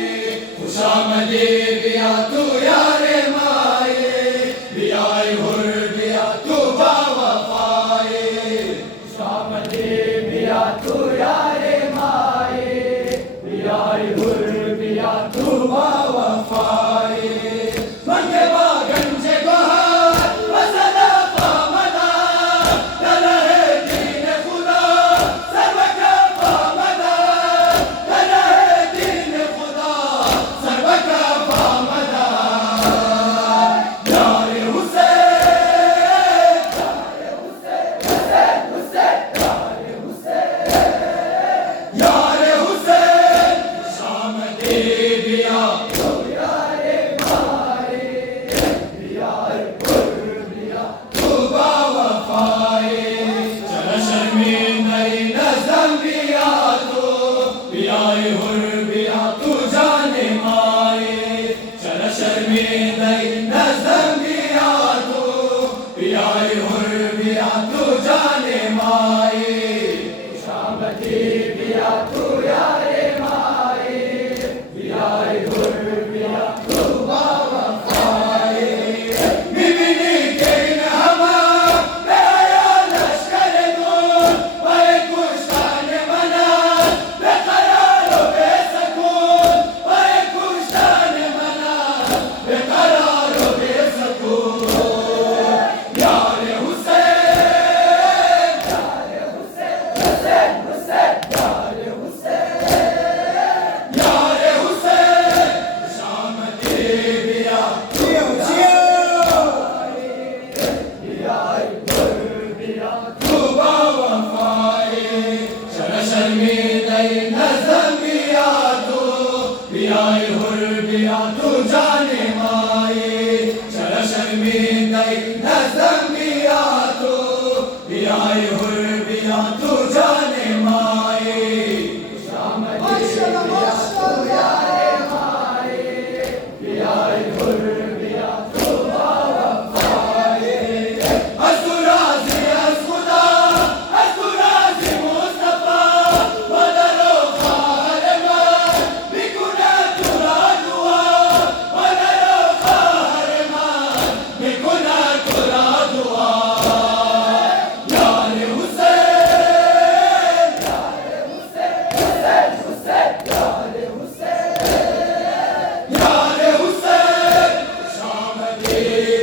खुशामदी बिया तू यारे माए बियाई हुर बिया तू बावफाए खुशामदी बिया तू यारे माए बियाई हुर बिया तू बावफाए मंगे बागन से गोहार वसदा पामदा दलहे दीन बियाई हुर बिया तू जाने माए शामती बिया तू यारे माए बियाई हुर बिया तू बाबा पाए बिबिनी के हमा नया लश्कर दो पर कुशान मना बेकरार बेसकून पर कुशान मना बेकरार बेसकून यारे हुसैन यारे हुसैन हुसैन यारे हुसैन यारे हुसैन शामती बिया जियो जियो बियाई हुर बिया तू बावफाए शर शर्मीदई नज़मिया तू बियाई हुर बिया तू जाने माए शर शर्मीदई नज़मिया तू बियाई हुर बिया तू जाने माए शामती बिया तू यारे माए बियाई हुर बिया तू बावफाए असुराज़ी असखुदा असुराज़ी मुस्तफा वदरो खारमा बिकुना तुरा दुआ वदरो खारमा बिकुना तुरा दुआ यारे हुसैन यारे हुसैन हुसैन यारे हुसैन यारे हुसैन शामती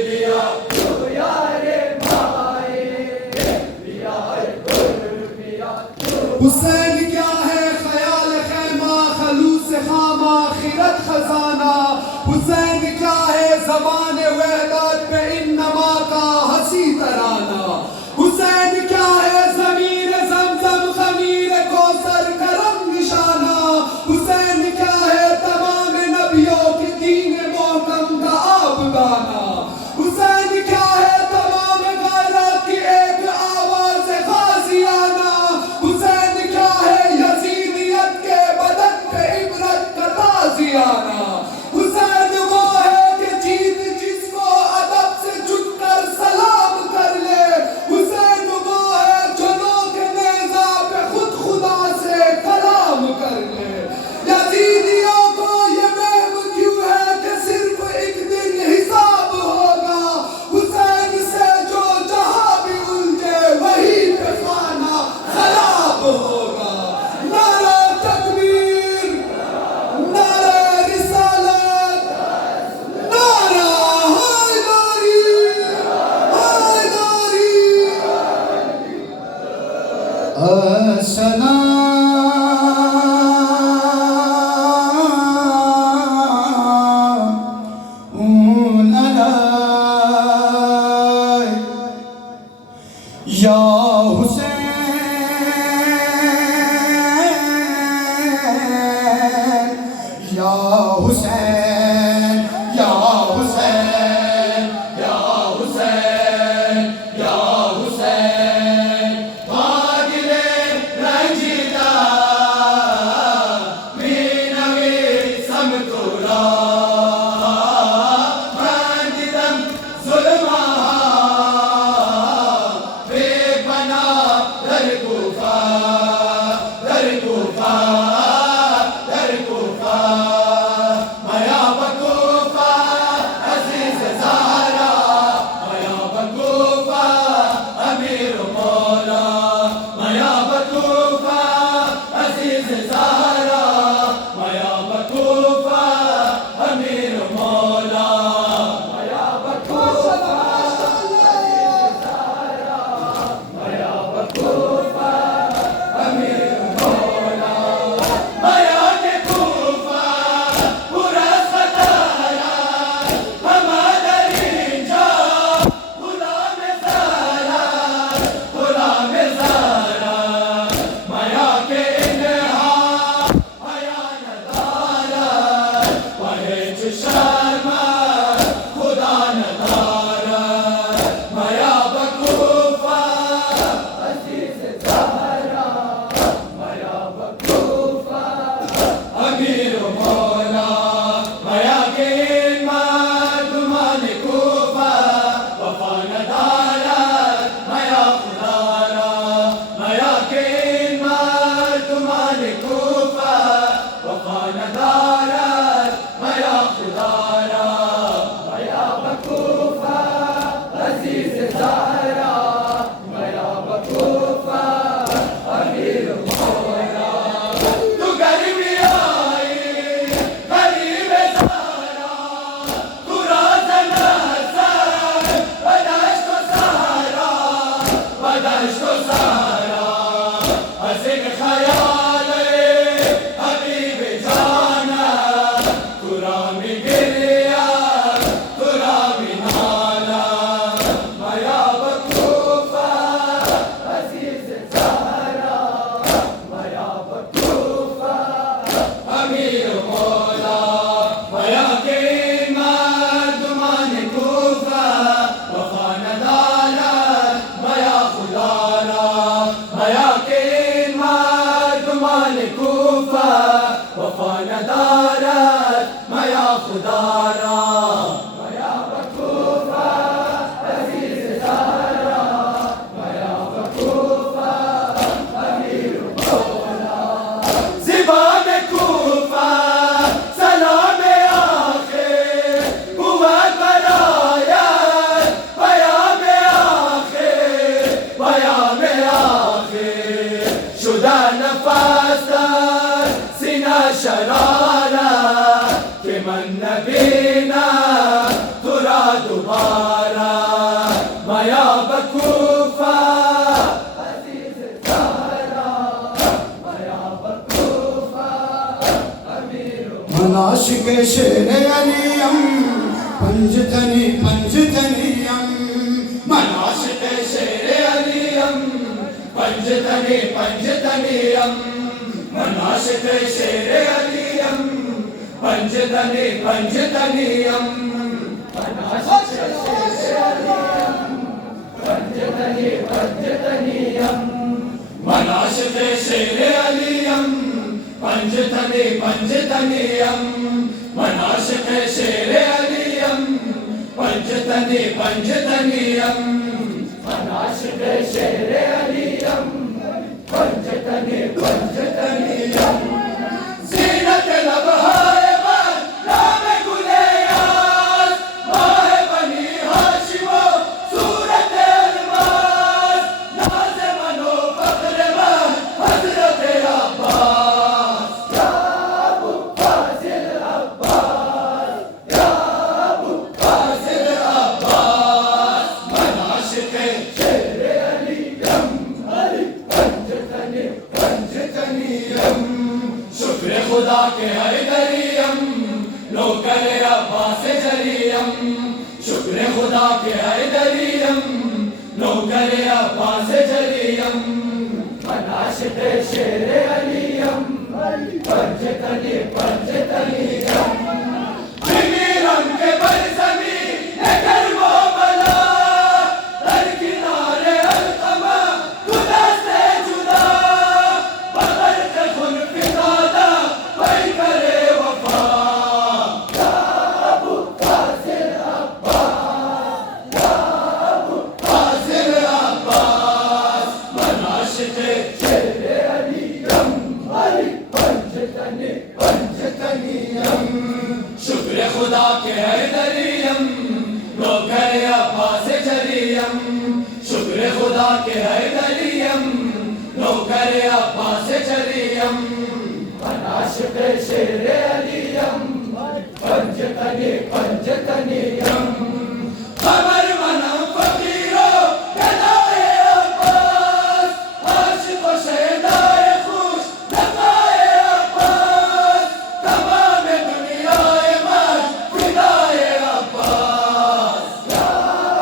बिया तू यारे माए बियाई हुर बिया तू हुसैन क्या है ख्याल खैमा खलूस खामा खिरत खजाना हुसैन क्या है ज़बान वहदत पे इन्नमा का हंसी तराना हुसैन क्या है ज़मीर ज़मज़म खमीर कौसर करम निशाना हुसैन क्या है तमाम नबियों के दीन मोहकम का आबदाना हुसैन क्या है तमाम गैरत की एक आवाज़ गाज़ियाना हुसैन क्या है यजीदियत के बदन पे इबरत का ताज़ियाना हुसैन वो है कि जीत जिसको अदब से झुककर सलाम कर ले हुसैन वो है जो लोग नेज़ा पे खुद खुदा से कलाम कर ले यजीदियों को ये वहम क्यों है कि सिर्फ एक दिन हिसाब होगा हुसैन से जो जहां भी उलझे वहीं पे खाना खराब होगा नारा तकबीर नारा रिसालत नारा हैदरी हैदरी अस्सलाम अलैक या हुसैन या हुसैन या हुसैन या हुसैन या हुसैन भागिले रंजीता मीनवी समतुरा मंदिदम जुल्मा बेपना बदश्त सारा हसीन ख्याल हबीब जाना तुरामी गिरिया तुरामी नाला मया बकूफा अजीज ज़हरा मया बकूफा अमीर मौला मया के मर्दमान कूफा वफान अदालत मया खुदारा मया के मर्दमान कूफा वफान अदालत मया खुदारा मया बकूफा अजीज ज़हरा मया बकूफा अमीर मौला ज़िबान कूफा सलाम आखिर कुव्वत बरायत पयाम आखिर पयाम आखिर शुदा नफस दर सीना शरारा के मन नबीना तुरा दोबारा मया बकूफा अजीज ज़हरा मया बकूफा अमीर मनाशिक शेर अलियम पंजतनियम मनाशिक शेर अलियम पंजतनियम मनाशिक शेर अलियम पंजतनियम मनाशिक शेर अलियम पंजतनियम मनाशिक शेर अलियम पंजतनियम मनाशिक शेर अलियम पंजतनियम मनाशिक शेर अलियम पंजतनियम ज़ीनत लबहाए पर नाम गुलेयास माह बनी हाशिमो सूरत अलमास नाज़ मनो फख्र मह हज़रत अब्बास या अबू फाज़िल अब्बास या अबू फाज़िल अब्बास मनाशिक शेर अलियम पंजतनियम शुक्र खुदा के हैदरियम नौकर अब्बास जरियम शुक्र खुदा के हैदरियम नौकर अब्बास जरियम मनाशिक शेर अलियम पंजतनियम अमीरम के बरज़मी लेकर वो बला दर किनारे अलक़मा खुदा से जुदा बग़र के खुन फिदादा वही करे वफ़ा या अबू फाज़िल अब्बास या अबू फाज़िल अब्बास मनाशिक शेर अलियम पंजतनियम शुक्र खुदा के हैदरियम नौकर अब्बास जरियम शुक्र खुदा के हैदरियम नौकर अब्बास जरियम मनाशिक शेर अलियम पंजतनियम खबर मना फकीरो गदाए अब्बास आशिक व शहदाए खुश लकाए अब्बास तमाम दुनियाए मर फिदाए अब्बास या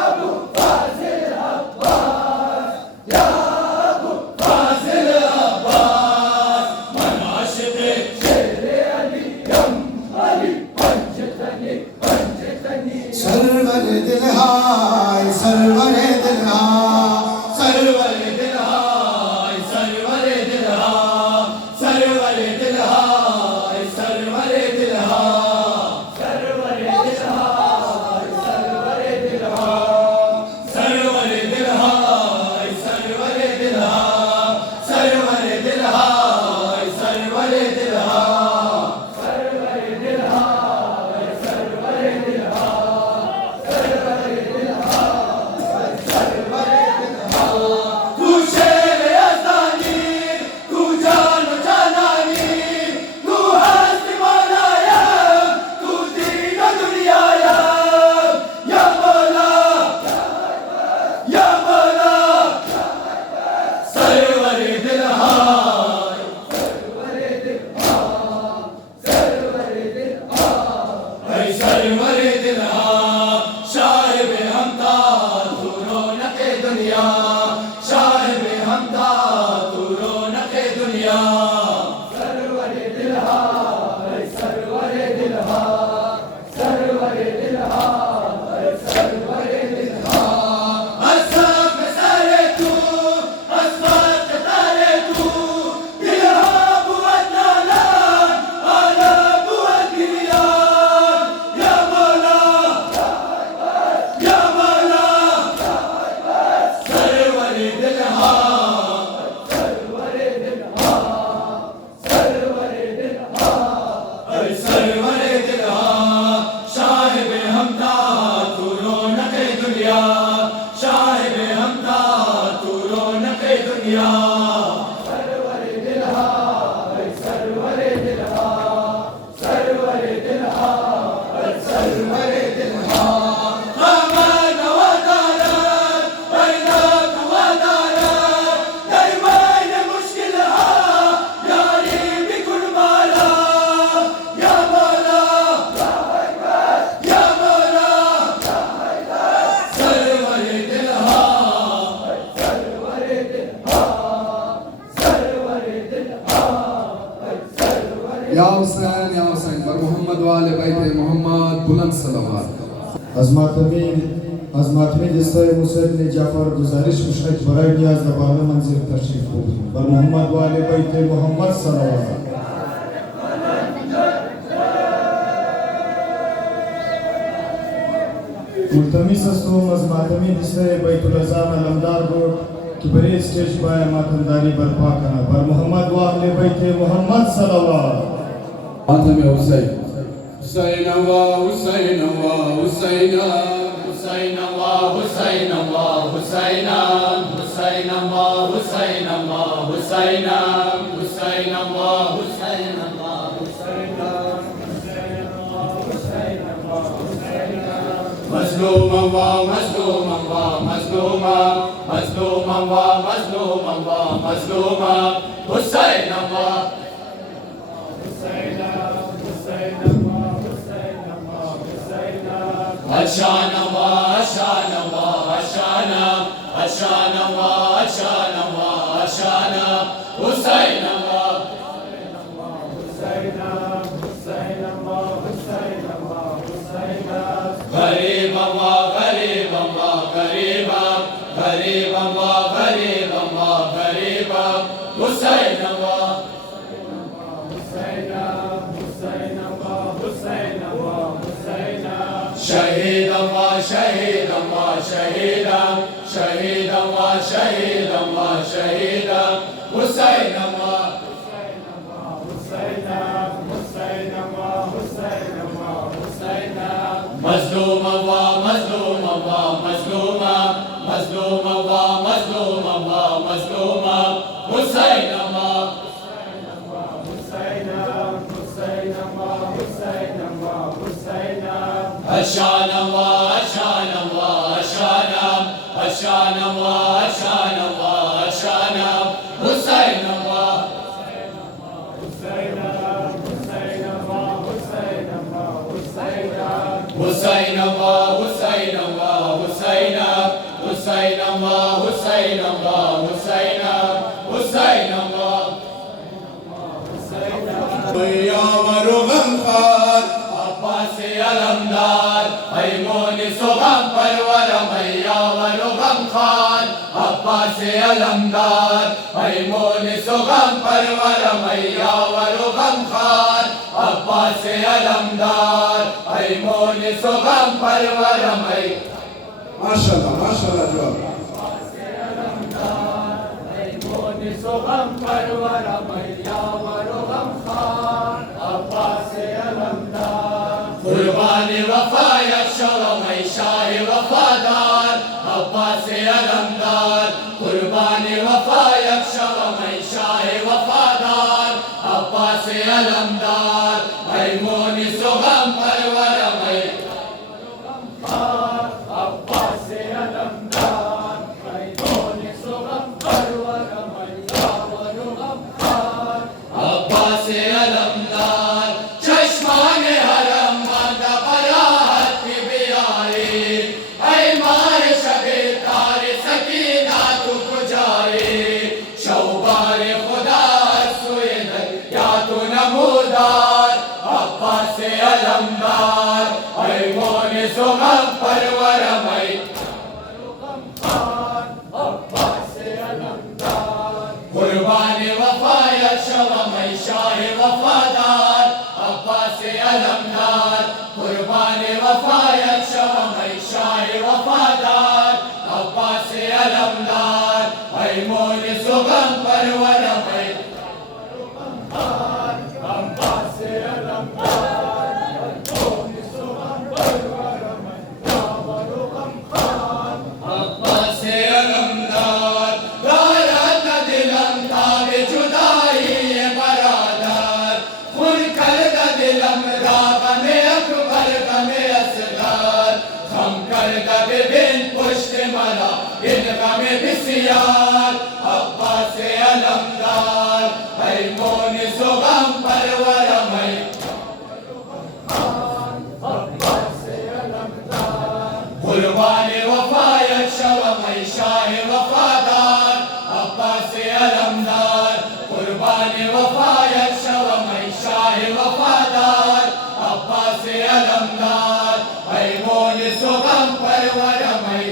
अबू फाज़िल अब्बास या अबू फाज़िल अब्बास या हुसैन बर मोहम्मद वाले बैत मोहम्मद बुलंद सलावत। از ماتمی دستای موسیقی جعفر گزارش مشترک برای نیاز دبارنا منزل تشریف بود بر محمد و آل بیت محمد صلوات. ملتمس هستم از ماتمی دستای بیت العظام علمدار بود که برای استیج بای ماتمداری برپا کنه بر محمد و آل بیت محمد صلوات. ماتم حسین حسین الله حسین الله حسین حسین الله حسین الله حسین حسین الله حسین الله حسین حسین الله حسین الله حسین مظلوما و مظلوما و مظلوما مظلوما و مظلوما و مظلوما حسین الله أشان الله أشان الله أشان أشان الله أشان الله أشان حسين الله غريب الله غريب الله غريبا غريب الله غريب الله غريبا حسين الله شهيد الله شهيد الله شهيدا شهيد الله شهيد الله شهيدا حسين الله مظلوم الله مظلوم الله مظلوما مظلوم الله مظلوم الله مظلوما حسين الله أشان الله أشان الله أشان أشان الله أشان الله أشان حسين الله حسين الله حسين الله حسين حسين الله حسين الله حسين حسين الله يا مرغم خار عباس علمدار میمون سغم پرور میا ورغم خان عباس علمدار میمون سغم پرور میا ورغم خان عباس علمدار میمون سغم پرور میا माशाल्लाह जवाब میمون سغم پرور میا ورغم خان عباس علمدار قربان وفایت شوم ای شاه وفادار عباس علمدار قربان وفایت شوم ای شاه وفادار عباس علمدار میمون سغم پرور عباس علمدار میمون سغم پرور عباس علمدار چشمان حرم ماند براحت کی بیاری ای مار شب تار سکینہ تو کجاری شوبار خدا سوی یا تو نمودار عباس علمدار میمون سغم پرور قربان وفایت شوم ای شاه وفادار عباس علمدار قربان وفایت شوم ای شاه وفادار عباس علمدار अलमदार अब्बास अलमदार है मोनिस गम परवर मैं कुर्बान वफायत शव मैं शाह वफादार अब्बास अलमदार कुर्बान वफायत शव मैं शाह वफादार अब्बास अलमदार है मोनिस गम परवर मैं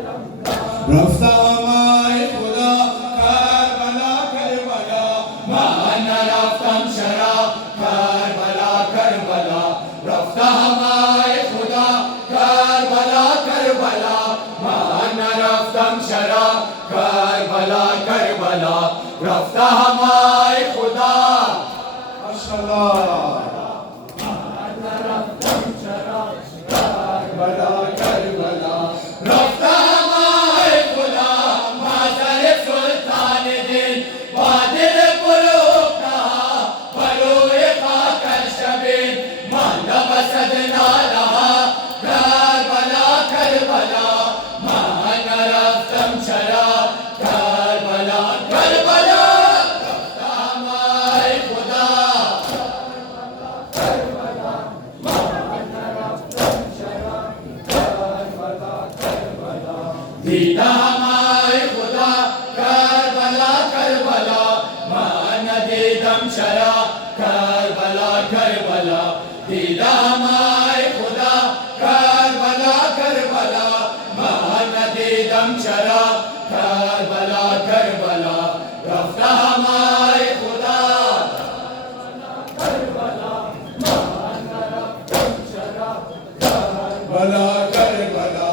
रफ्ता हमारे खुदा करबला करबला माना रफ्तम शरा करबला करबला रफ्ता हमारे खुदा करबला करबला माना रफ्तम शरा करबला करबला रफ्ता हमारे खुदा माशाअल्लाह रफ्ता हमारे खुदा माज़र सुल्तान दिन बादिल पुरुखता बरोए खाकर शबीन मांदा बसद नालहा करबला करबला माना रफ्तम शरा करबला करबला रफ्ता हमारे खुदा दीदा हमारे खुदा करबला करबला माना दीदम शरा करबला करबला दीदा हमारे खुदा करबला करबला माना दीदम शरा करबला करबला रफ्ता हमारे खुदा बला करबला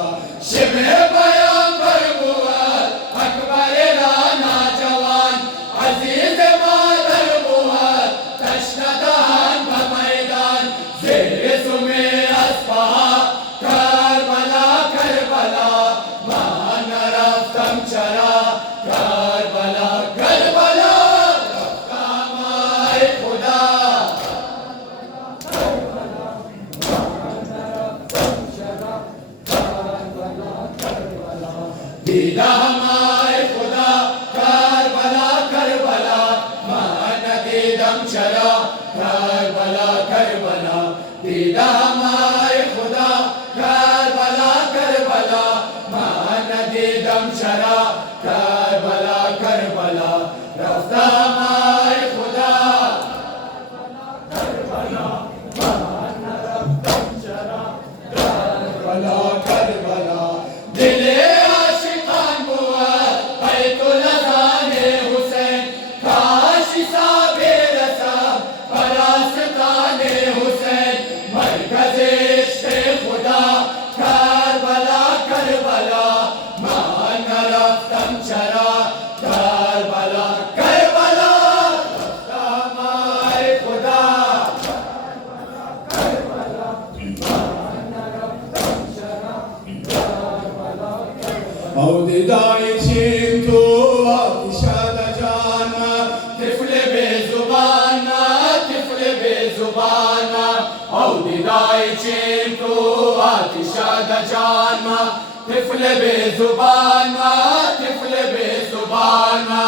शिबे बयां बरबुआत अकबर राना जवान अजीज मादर बुआत तशनदान बमैदान ज़ेर सुमे अस्फहा करबला करबला माना रफ्तम शरा करबला करबला रफ्ता हमारे खुदा दीदा हमारे खुदा करबला करबला माना दीदम शरा करबला करबला दीदा हमारे खुदा करबला करबला माना दीदम शरा करबला करबला रफ्ता हमारे खुदा बला करबला दिले आशिकान बुआ बैतुल अज़ाने हुसैन काश साबे रसा परास्ताने हुसैन मरकज़े इश्क़े खुदा करबला करबला माना रफ्तम शरा करबला करबला रफ्ता हमारे खुदा औदिदाई छिंतो आतिशाद जाना तिफल बेजुबाना तिफल बेजुबाना औदिदाई चिंतो आतिशाद जाना तिफल बेजुबाना तिफल बेजुबाना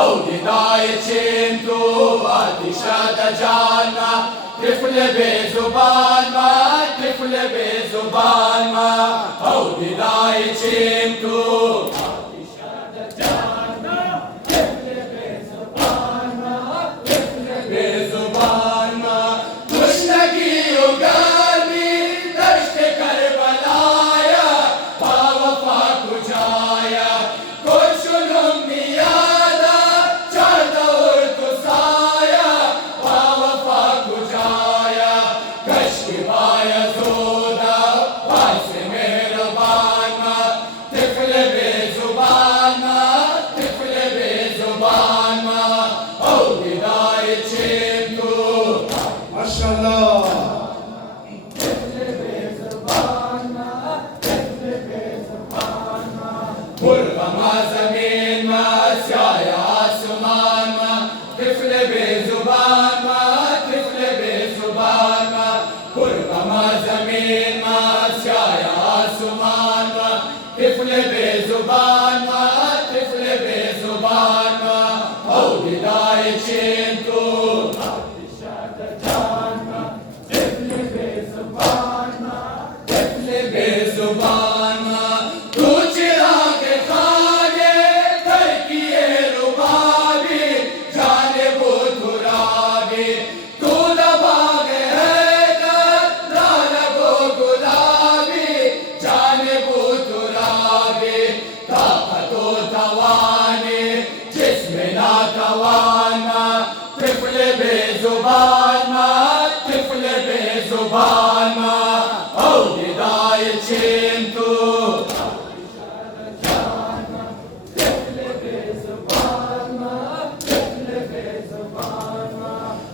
औदिदाई चिंतो आतिशाद जाना तिफल बेजुबाना तिफल बेजुबाना औदिदाई चिंतो बेजुबाना दुश्मनी उगामी दश्त करबलाया पावफा कुजाया कुर्शुनुम नियादा चादर तुसाया पावफा कुजाया कश्फ बाया जमीन मां स्याया आसमान मां तिफल बेजुबान मां तिफल बेजुबान मां ओ विदाई चिंतु आतिशाद जान मां तिफल बेजुबान मां तिफल बेजुबान मां तू चिराग खाने घर किए रुबाबी जाने बुधुराबी तू दबाग है लाला गो गुलाबी जाने बुधुराबी ताकतो तवाने जिसमें ना तवाना तिफल बेजुबान मां तिफल बेजुबान मां ओ विदाई चिंतु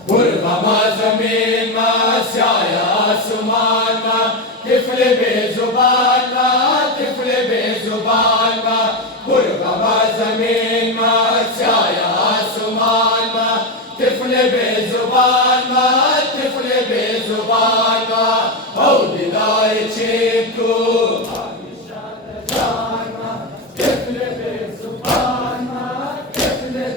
पुरबमा जमीन मां स्याया आसमान मां तिफल बेजुबान मां तिफल बेजुबान मां पुरबमा जमीन मां स्याया आसमान मां तिफल बेजुबान मां तिफल बेजुबान मां ओ विदाई चिंतु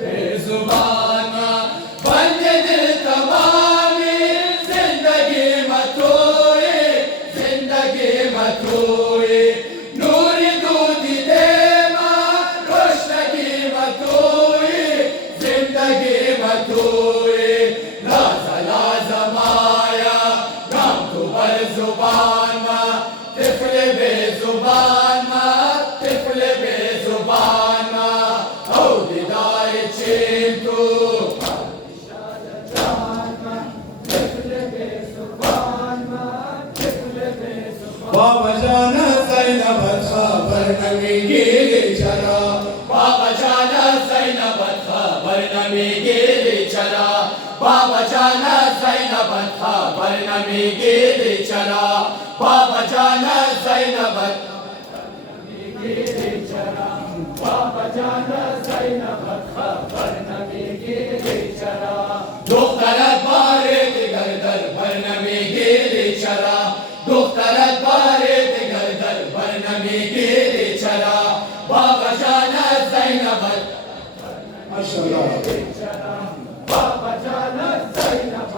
बेजुबान मां बंदे दिल तमामी जिंदगी मथोए नूरी दूधी दे मां रोशनी मथोए जिंदगी मथोए लाजा लाजा माया गम तो बर जुबान मां तिफल बेजुबान मां तिफल बेजुबान मां ओ विदाई चिंतु बाबा जाना ज़ैनब खबर नमी गिरे चला बाबा जाना ज़ैनब खबर नमी गिरे चला बाबा जाना ज़ैनब खबर नमी गिरे चला बाबा जाना ज़ैनब बाबा जाना ज़ैनब खबर नमी गिरे चला दुख्तरत बारे दिगर दर भर नमी गिरे चला दुख्तरत बारे दिगर दर भर नमी गिरे चला बाबा जाना ज़ैनब माशाअल्लाह बाबा जाना ज़ैनब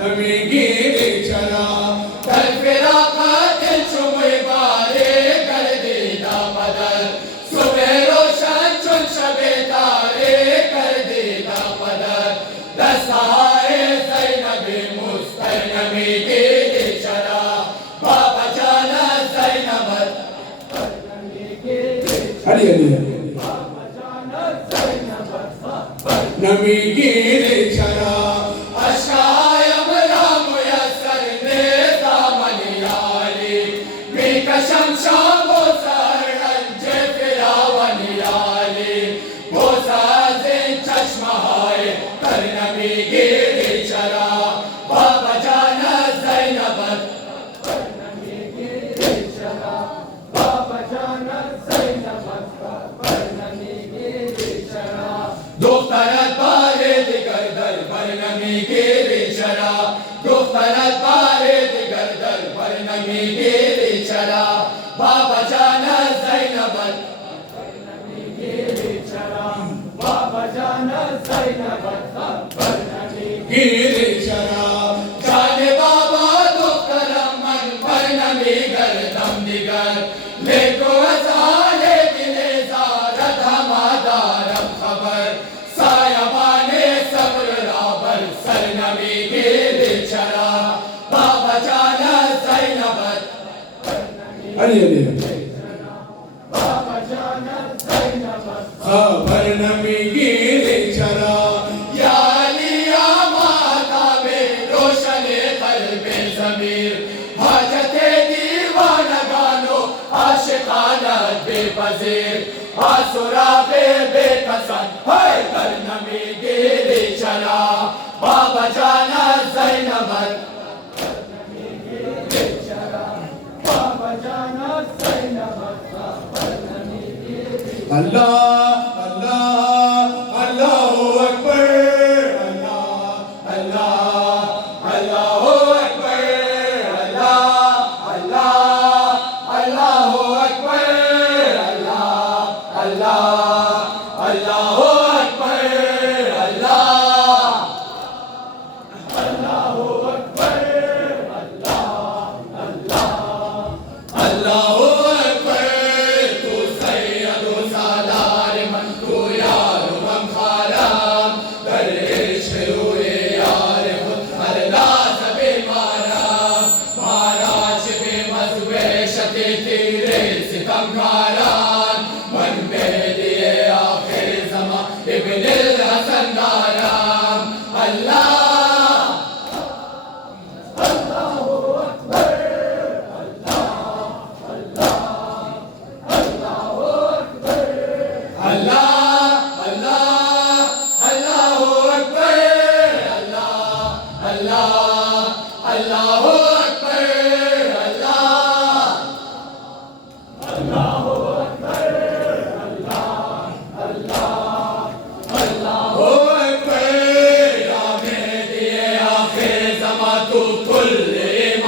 नमी गिरे चला कल फिरा कातिल चुमे बारे कर दीदा बदल सुबह रोशन चुन शबे तारे कर दीदा बदल दस्ताए ज़ैनब मुस्तर नमी गिरे चला बाबा जाना ज़ैनब अली अली नमी गिरे चला अशायम राम मुयस्सर ने दामनियाली मी कसम शामो सरंजे फिरावनियाली वो साजे चश्माए कर नमी गिरे चला बाबा जाना ज़ैनब बाबा जाना ज़ैनब दुख्तरत बारे दिगर दर भर नमी गिरे चला दुख्तरत बारे दिगर दर भर नमी गिरे चला बाबा जाना ज़ैनब बाबा जाना ज़ैनब गिरे चला जाने बाबा दुख्तरम मन भर नमी गर्दम दिगर लेको अजाले दिले ज़ारत हमादारम खबर सायबाने सब्र राबर सर नमी गिरे चला बाबा जाना ज़ैनब अली अली बाबा जाना ज़ैनब खबर नमी गिरे चला या अलिया माताबे रोशने क़ल्बे ज़मीर हाजते दीवाना गानो आशिकाना बेपज़ीर आसुरागे बेकसन है कर नमी गिरे चला बाबा जाना ज़ैनब बाबा जाना ज़ैनब अल्लाह अल्लाह अल्लाहु अकबर अल्लाह अल्लाह अल्लाहु अकबर अल्लाह गमगारान मन में लिए आखिर ज़मां इब्न हसन दारान अल्लाह अल्लाह